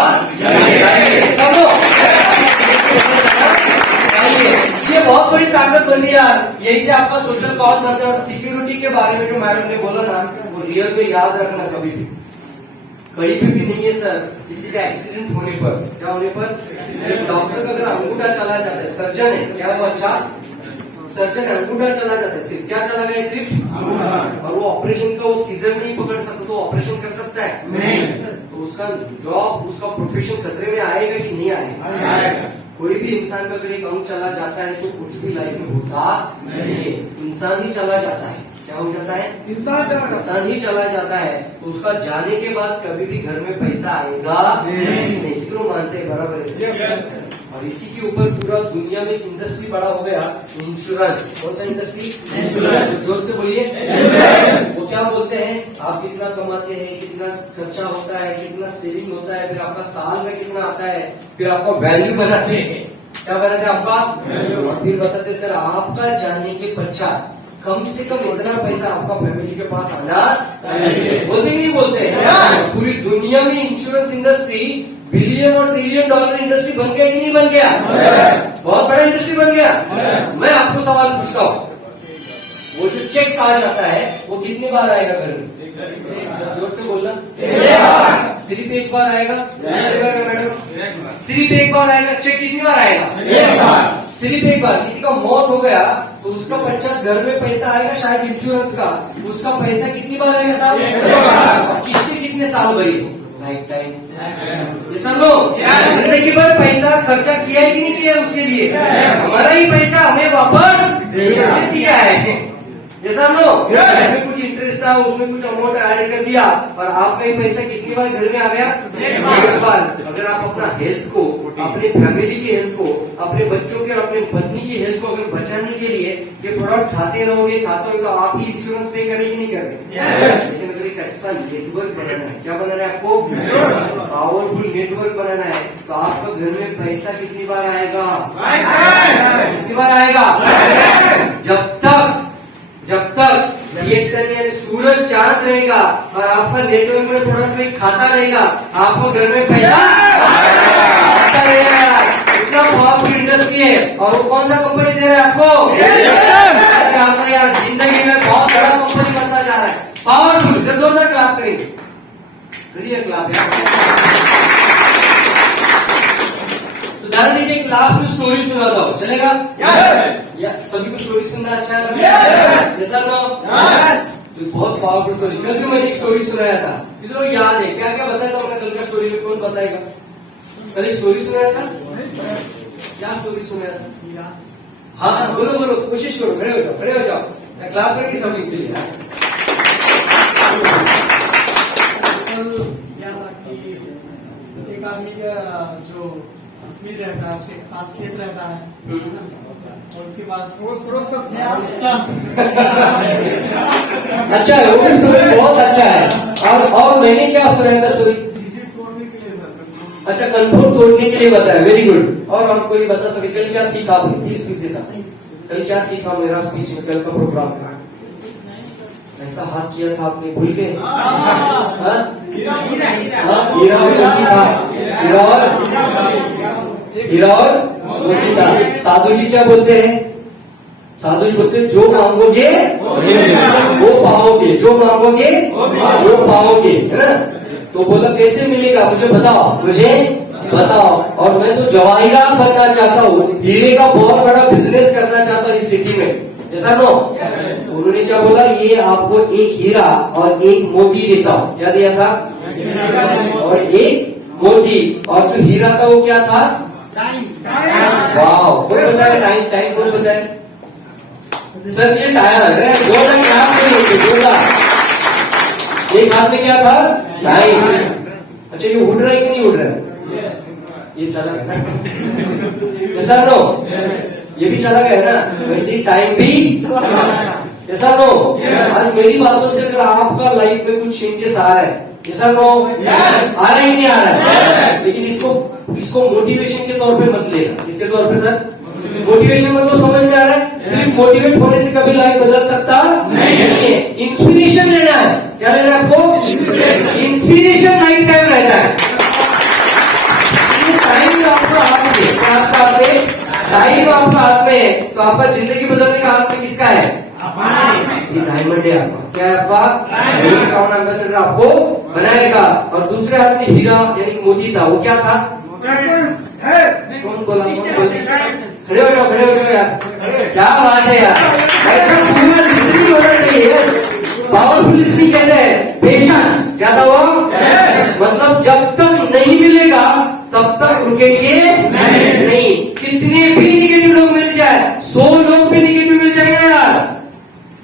चाहिए। ये बहुत बड़ी ताकत बन रही यार। यही से आपका सोशल कॉज बनता है। और सिक्योरिटी के बारे में जो मैडम ने बोला ना, वो रियल में याद रखना, कभी भी कहीं पे भी नहीं है सर। किसी का एक्सीडेंट होने पर, क्या होने पर, एक डॉक्टर का अगर अंगूठा चला जाता है, सर्जन है क्या वो? अच्छा सर्जन अंगूठा चला जाता है, सिर्फ क्या चला गया? सिर्फ। और वो ऑपरेशन का वो सीजर नहीं पकड़ सकता तो ऑपरेशन कर सकता है नहीं। तो उसका जॉब, उसका प्रोफेशन खतरे में आएगा कि नहीं आएगा? कोई भी इंसान का अगर एक अंग चला जाता है तो कुछ भी लाइफ में होता नहीं है। इंसान ही चला जाता है। क्या हो जाता है? इंसान ही चला जाता है। तो उसका जाने के बाद कभी भी घर में पैसा आएगा नहीं। क्यों मानते हैं? बराबर है। और इसी के ऊपर पूरा दुनिया में एक इंडस्ट्री बड़ा हो गया, इंश्योरेंस। कौन सा इंडस्ट्री? इंश्योरेंस। जोर से बोलिए। वो क्या बोलते हैं? आप कितना कमाते हैं, कितना खर्चा होता है, कितना सेविंग होता है, फिर आपका साल का कितना आता है, फिर आपका वैल्यू बनाते हैं। क्या बनाते हैं? आपका। और फिर बताते सर आपका जाने के पश्चात कम से कम इतना पैसा आपका फैमिली के पास आना बोलते ही नहीं बोलते? पूरी दुनिया में इंश्योरेंस इंडस्ट्री बिलियन और ट्रिलियन डॉलर इंडस्ट्री बन गया कि नहीं बन गया? बहुत बड़ा इंडस्ट्री बन गया। मैं आपको सवाल पूछता हूँ, वो जो चेक कहा जाता है वो कितने बार आएगा घर में? जोर से बोलना। सिर्फ एक बार आएगा मैडम? सिर्फ एक बार आएगा। चेक कितनी बार आएगा? सिर्फ एक बार। किसी का मौत हो गया तो उसका पश्चात घर में पैसा आएगा शायद इंश्योरेंस का, उसका पैसा कितनी बार आएगा साहब? किसके कितने साल भरी? Life time. ये सब लोग जिंदगी भर पैसा खर्चा किया है कि नहीं किया है उसके लिए? हमारा ही पैसा हमें वापस दिया है। ये सब लोग उसमें कुछ इंटरेस्ट था, उसमें कुछ अमाउंट ऐड कर दिया और आपका ही पैसा कितनी बार घर में आ गया? एक बार। अगर आप अपना हेल्थ को, अपने फैमिली की हेल्थ को, अपने बच्चों के और अपने पत्नी की हेल्थ को अगर बचाने के लिए ये प्रोडक्ट खाते रहोगे तो आप ही इंश्योरेंस पे करेंगे नहीं करेंगे? लेकिन अगर एक अच्छा नेटवर्क बनाना है, क्या बनाना है आपको? पावरफुल नेटवर्क बनाना है, तो आपका घर में पैसा कितनी बार आएगा? कितनी बार आएगा? जब तक रिएक्शन यानी सूरज चांद रहेगा और आपका नेटवर्क में प्रोडक्ट में खाता रहेगा, आपको घर में पैसा आता रहेगा। इतना पावरफुल इंडस्ट्री है और वो कौन सा कंपनी दे रहा है आपको? आपको यार जिंदगी में बहुत बड़ा कंपनी बनता जा रहा है, पावरफुल। जब जोरदार क्लाप करेंगे, करिए क्लाप यार। तो ध्यान दीजिए, क्लास में स्टोरी सुनाता हूँ, चलेगा? या सभी को स्टोरी सुनना अच्छा है? जैसा ना तो बहुत पावरफुल स्टोरी। कल भी मैंने एक स्टोरी सुनाया था, इधर याद है क्या क्या बताया था? कल का स्टोरी में कौन बताएगा? कल एक स्टोरी सुनाया था, क्या स्टोरी सुनाया था? हाँ बोलो बोलो, कोशिश करो, खड़े हो जाओ, खड़े हो जाओ, क्लास करके सभी के लिए। एक आदमी का जो फील्ड रहता है, उसके पास खेत रहता है और उसके पास अच्छा है, वो स्टोरी बहुत अच्छा है। और मैंने क्या सुनाया था स्टोरी? तोड़ने के लिए सर। अच्छा, कंफर्ट तोड़ने के लिए बताया, वेरी गुड। और हम कोई बता सकते कल क्या सीखा आपने? प्लीज प्लीज देना, कल क्या सीखा मेरा स्पीच में, कल का प्रोग्राम में? ऐसा हाथ किया था आपने, भूल गए? हीरा और मोती था, हीरा और मोती था। साधु जी क्या बोलते हैं? साधु जी बोलते हैं जो मांगोगे वो पाओगे, जो मांगोगे वो पाओगे, है ना? तो बोला कैसे मिलेगा, मुझे बताओ, मुझे बताओ। और मैं तो जवाहिरात बनना चाहता हूँ, हीरे का बहुत बड़ा बिजनेस करना चाहता हूँ इस सिटी में, ऐसा नो? उन्होंने क्या बोला, ये आपको एक हीरा और एक मोती देता हूँ। क्या दिया था? और एक मोती। और जो हीरा था वो क्या था? वाह, कौन बताया? टाइम कौन बताया? सर ये टायर है, 2 लाख यहाँ पे होते, 2 लाख। एक हाथ में क्या था? टाइम। अच्छा ये उड़ रहा है कि नहीं उड़ रहा है? ये चला गया, ऐसा नो? ये भी चला गया ना? वैसे ही टाइम भी ऐसा नो? आज मेरी बातों से अगर आपका लाइफ में कुछ चेंजेस आ रहा है, ऐसा नो? आ रहा है कि नहीं आ रहा है? लेकिन इसको मोटिवेशन के तौर पे मत लेना। किसके तौर पे सर? मोटिवेशन मतलब समझ में आ रहा है? सिर्फ मोटिवेट होने से कभी लाइफ बदल सकता नहीं है। इंस्पिरेशन लेना है। क्या लेना है आपको? इंस्पिरेशन लाइफ टाइम रहता है। टाइम आपका हाथ में, क्या आपका हाथ में? टाइम आपका हाथ में है, तो आपका जिंदगी बदलने का हाथ में किसका है? ये डायमंड है आपका। क्या है आपका? यही क्राउन एम्बेसडर आपको बनाएगा। और दूसरे हाथ में हीरा यानी मोती था, वो क्या था? कौन बोला? खड़े हो जाओ, खड़े हो जाओ यार, क्या बात है यार, ऐसा पूरा लिसनिंग होना चाहिए। पावरफुल लिसनिंग कहते हैं पेशेंस। क्या था वो? मतलब जब तक नहीं मिलेगा तब तक रुकेंगे नहीं। कितने भी निगेटिव लोग मिल जाए, 100 लोग भी निगेटिव मिल जाएगा यार,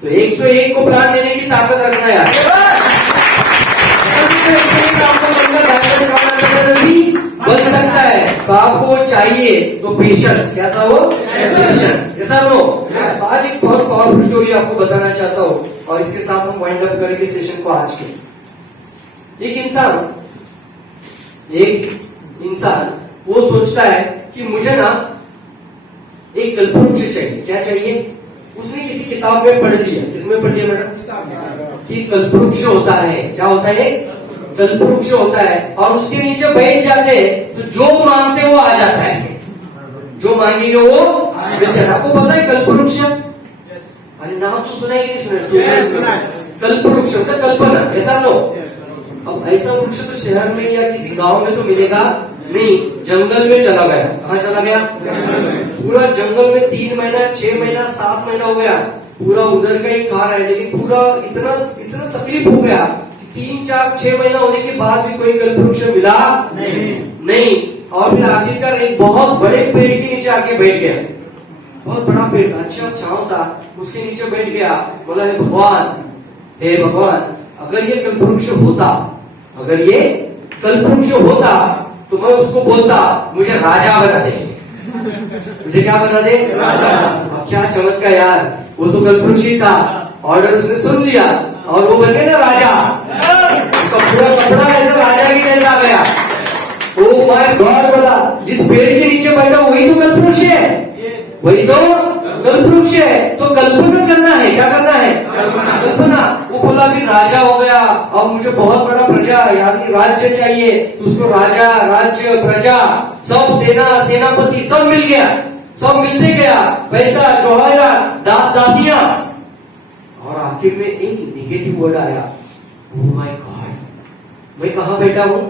तो 101 को प्राण देने की ताकत रखना यार। बन सकता है, तो आपको वो चाहिए, तो पेशेंस। क्या था वो? पेशेंस। ऐसा लो, आज एक बहुत पावरफुल स्टोरी आपको बताना चाहता हूँ और इसके साथ हम वाइंड अप करेंगे सेशन को आज के। एक इंसान वो सोचता है कि मुझे ना एक कल्पवृक्ष चाहिए। क्या चाहिए? उसने किसी किताब में पढ़ लिया। किसमें पढ़ लिया मैडम? कि कल्पवृक्ष होता है। क्या होता है? कल्पवृक्ष होता है। और उसके नीचे बैठ जाते हैं तो जो मांगते वो आ जाता है, जो मांगेंगे वो मिल जाता है। आपको पता है कल्पवृक्ष? अरे नाम तो सुना ही नहीं सुना। कल्पवृक्ष होता कल्पना, ऐसा लो। अब ऐसा वृक्ष तो शहर में या किसी गांव में तो मिलेगा नहीं, जंगल में चला गया। कहाँ चला गया? पूरा जंगल में 3 महीना, 6 महीना, 7 महीना हो गया, पूरा उधर का ही खा रहा है, लेकिन पूरा इतना तकलीफ हो गया कि 3-4-6 महीना होने के बाद भी कोई कल्पवृक्ष मिला नहीं। और फिर आखिरकार एक बहुत बड़े पेड़ के नीचे आके बैठ गया। बहुत बड़ा पेड़ था, अच्छा छांव था, उसके नीचे बैठ गया। बोला, हे भगवान, अगर ये कल्पवृक्ष होता तो मैं उसको बोलता मुझे राजा बना दे। मुझे क्या बना दे? अब क्या चमत्कार यार, वो तो कल्पवृक्ष ही था। ऑर्डर उसने सुन लिया और वो बन गया ना राजा। उसका पूरा कपड़ा ऐसा राजा की जैसा आ गया। ओ माय गॉड, बोला जिस पेड़ के नीचे बैठा वही तो कल्पवृक्ष है, वही तो कल्पवृक्ष है। तो कल्पना करना है, क्या करना है? कल्पना। वो बोला कि राजा हो गया, अब मुझे बहुत बड़ा प्रजा यानी राज्य चाहिए। तो उसको राजा, राज्य, प्रजा, सब सेनापति सब मिल गया, सब मिलते गया, पैसा, जवाहरात, दास दासियां। और आखिर में एक निगेटिव वर्ड आया, ओह माय गॉड, मैं कहाँ बैठा हूँ?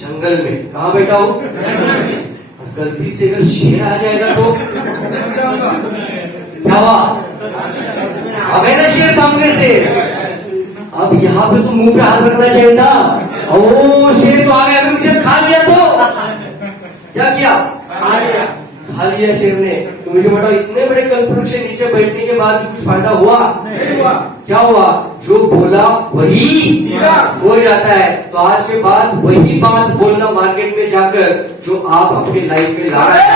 जंगल में। कहाँ बैठा हूँ? और गलती से अगर शेर आ जाएगा तो क्या हुआ? आ गए ना शेर सामने से। अब यहाँ पे तो मुंह पे हाथ रखना चाहिए था। ओ शेर तो आ गया, अभी मुझे खा लिया तो क्या किया? खा लिया शेर ने। तो मुझे बताओ, इतने बड़े कल्पवृक्ष से नीचे बैठने के बाद कुछ फायदा हुआ? नहीं हुआ। क्या हुआ? जो बोला वही हो जाता है। तो आज के बाद वही बात बोलना मार्केट में जाकर, जो आप अपने लाइफ में ला रहे हैं।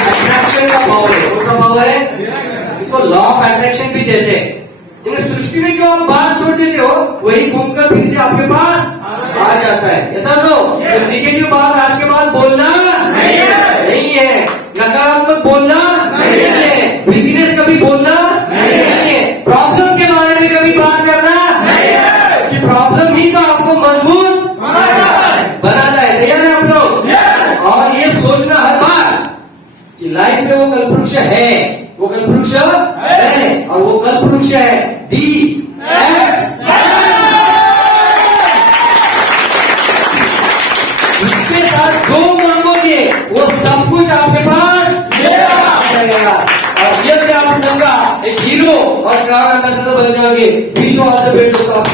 अट्रैक्शन का पावर है। कौन सा पावर है? इसको लॉ ऑफ अट्रैक्शन भी देते हैं। इन्हें सृष्टि में जो आप बात छोड़ देते हो, वही घूमकर फिर से आपके पास आ जाता है। ऐसा तो निगेटिव बात आज के बाद बोलना नहीं है, नकारात्मक बोलना नहीं है, वीकनेस कभी बोलना नहीं है, प्रॉब्लम के बारे में कभी बात करना नहीं है, कि प्रॉब्लम ही तो आपको मजबूत बनाता है। तैयार है आप लोग? और ये सोचना हर बार कि लाइफ में वो कल्पवृक्ष है, वो कल्पवृक्ष है, और वो कल्पवृक्ष है DX। उसके साथ जो मांगोगे वो सब कुछ आपके पास आ जाएगा। और ये से आप नंगा एक हीरो और ब्रांड एम्बेसडर बन जाओगे। विश्व वाले बेट दोस्तों, आप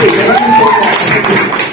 Thank you so much.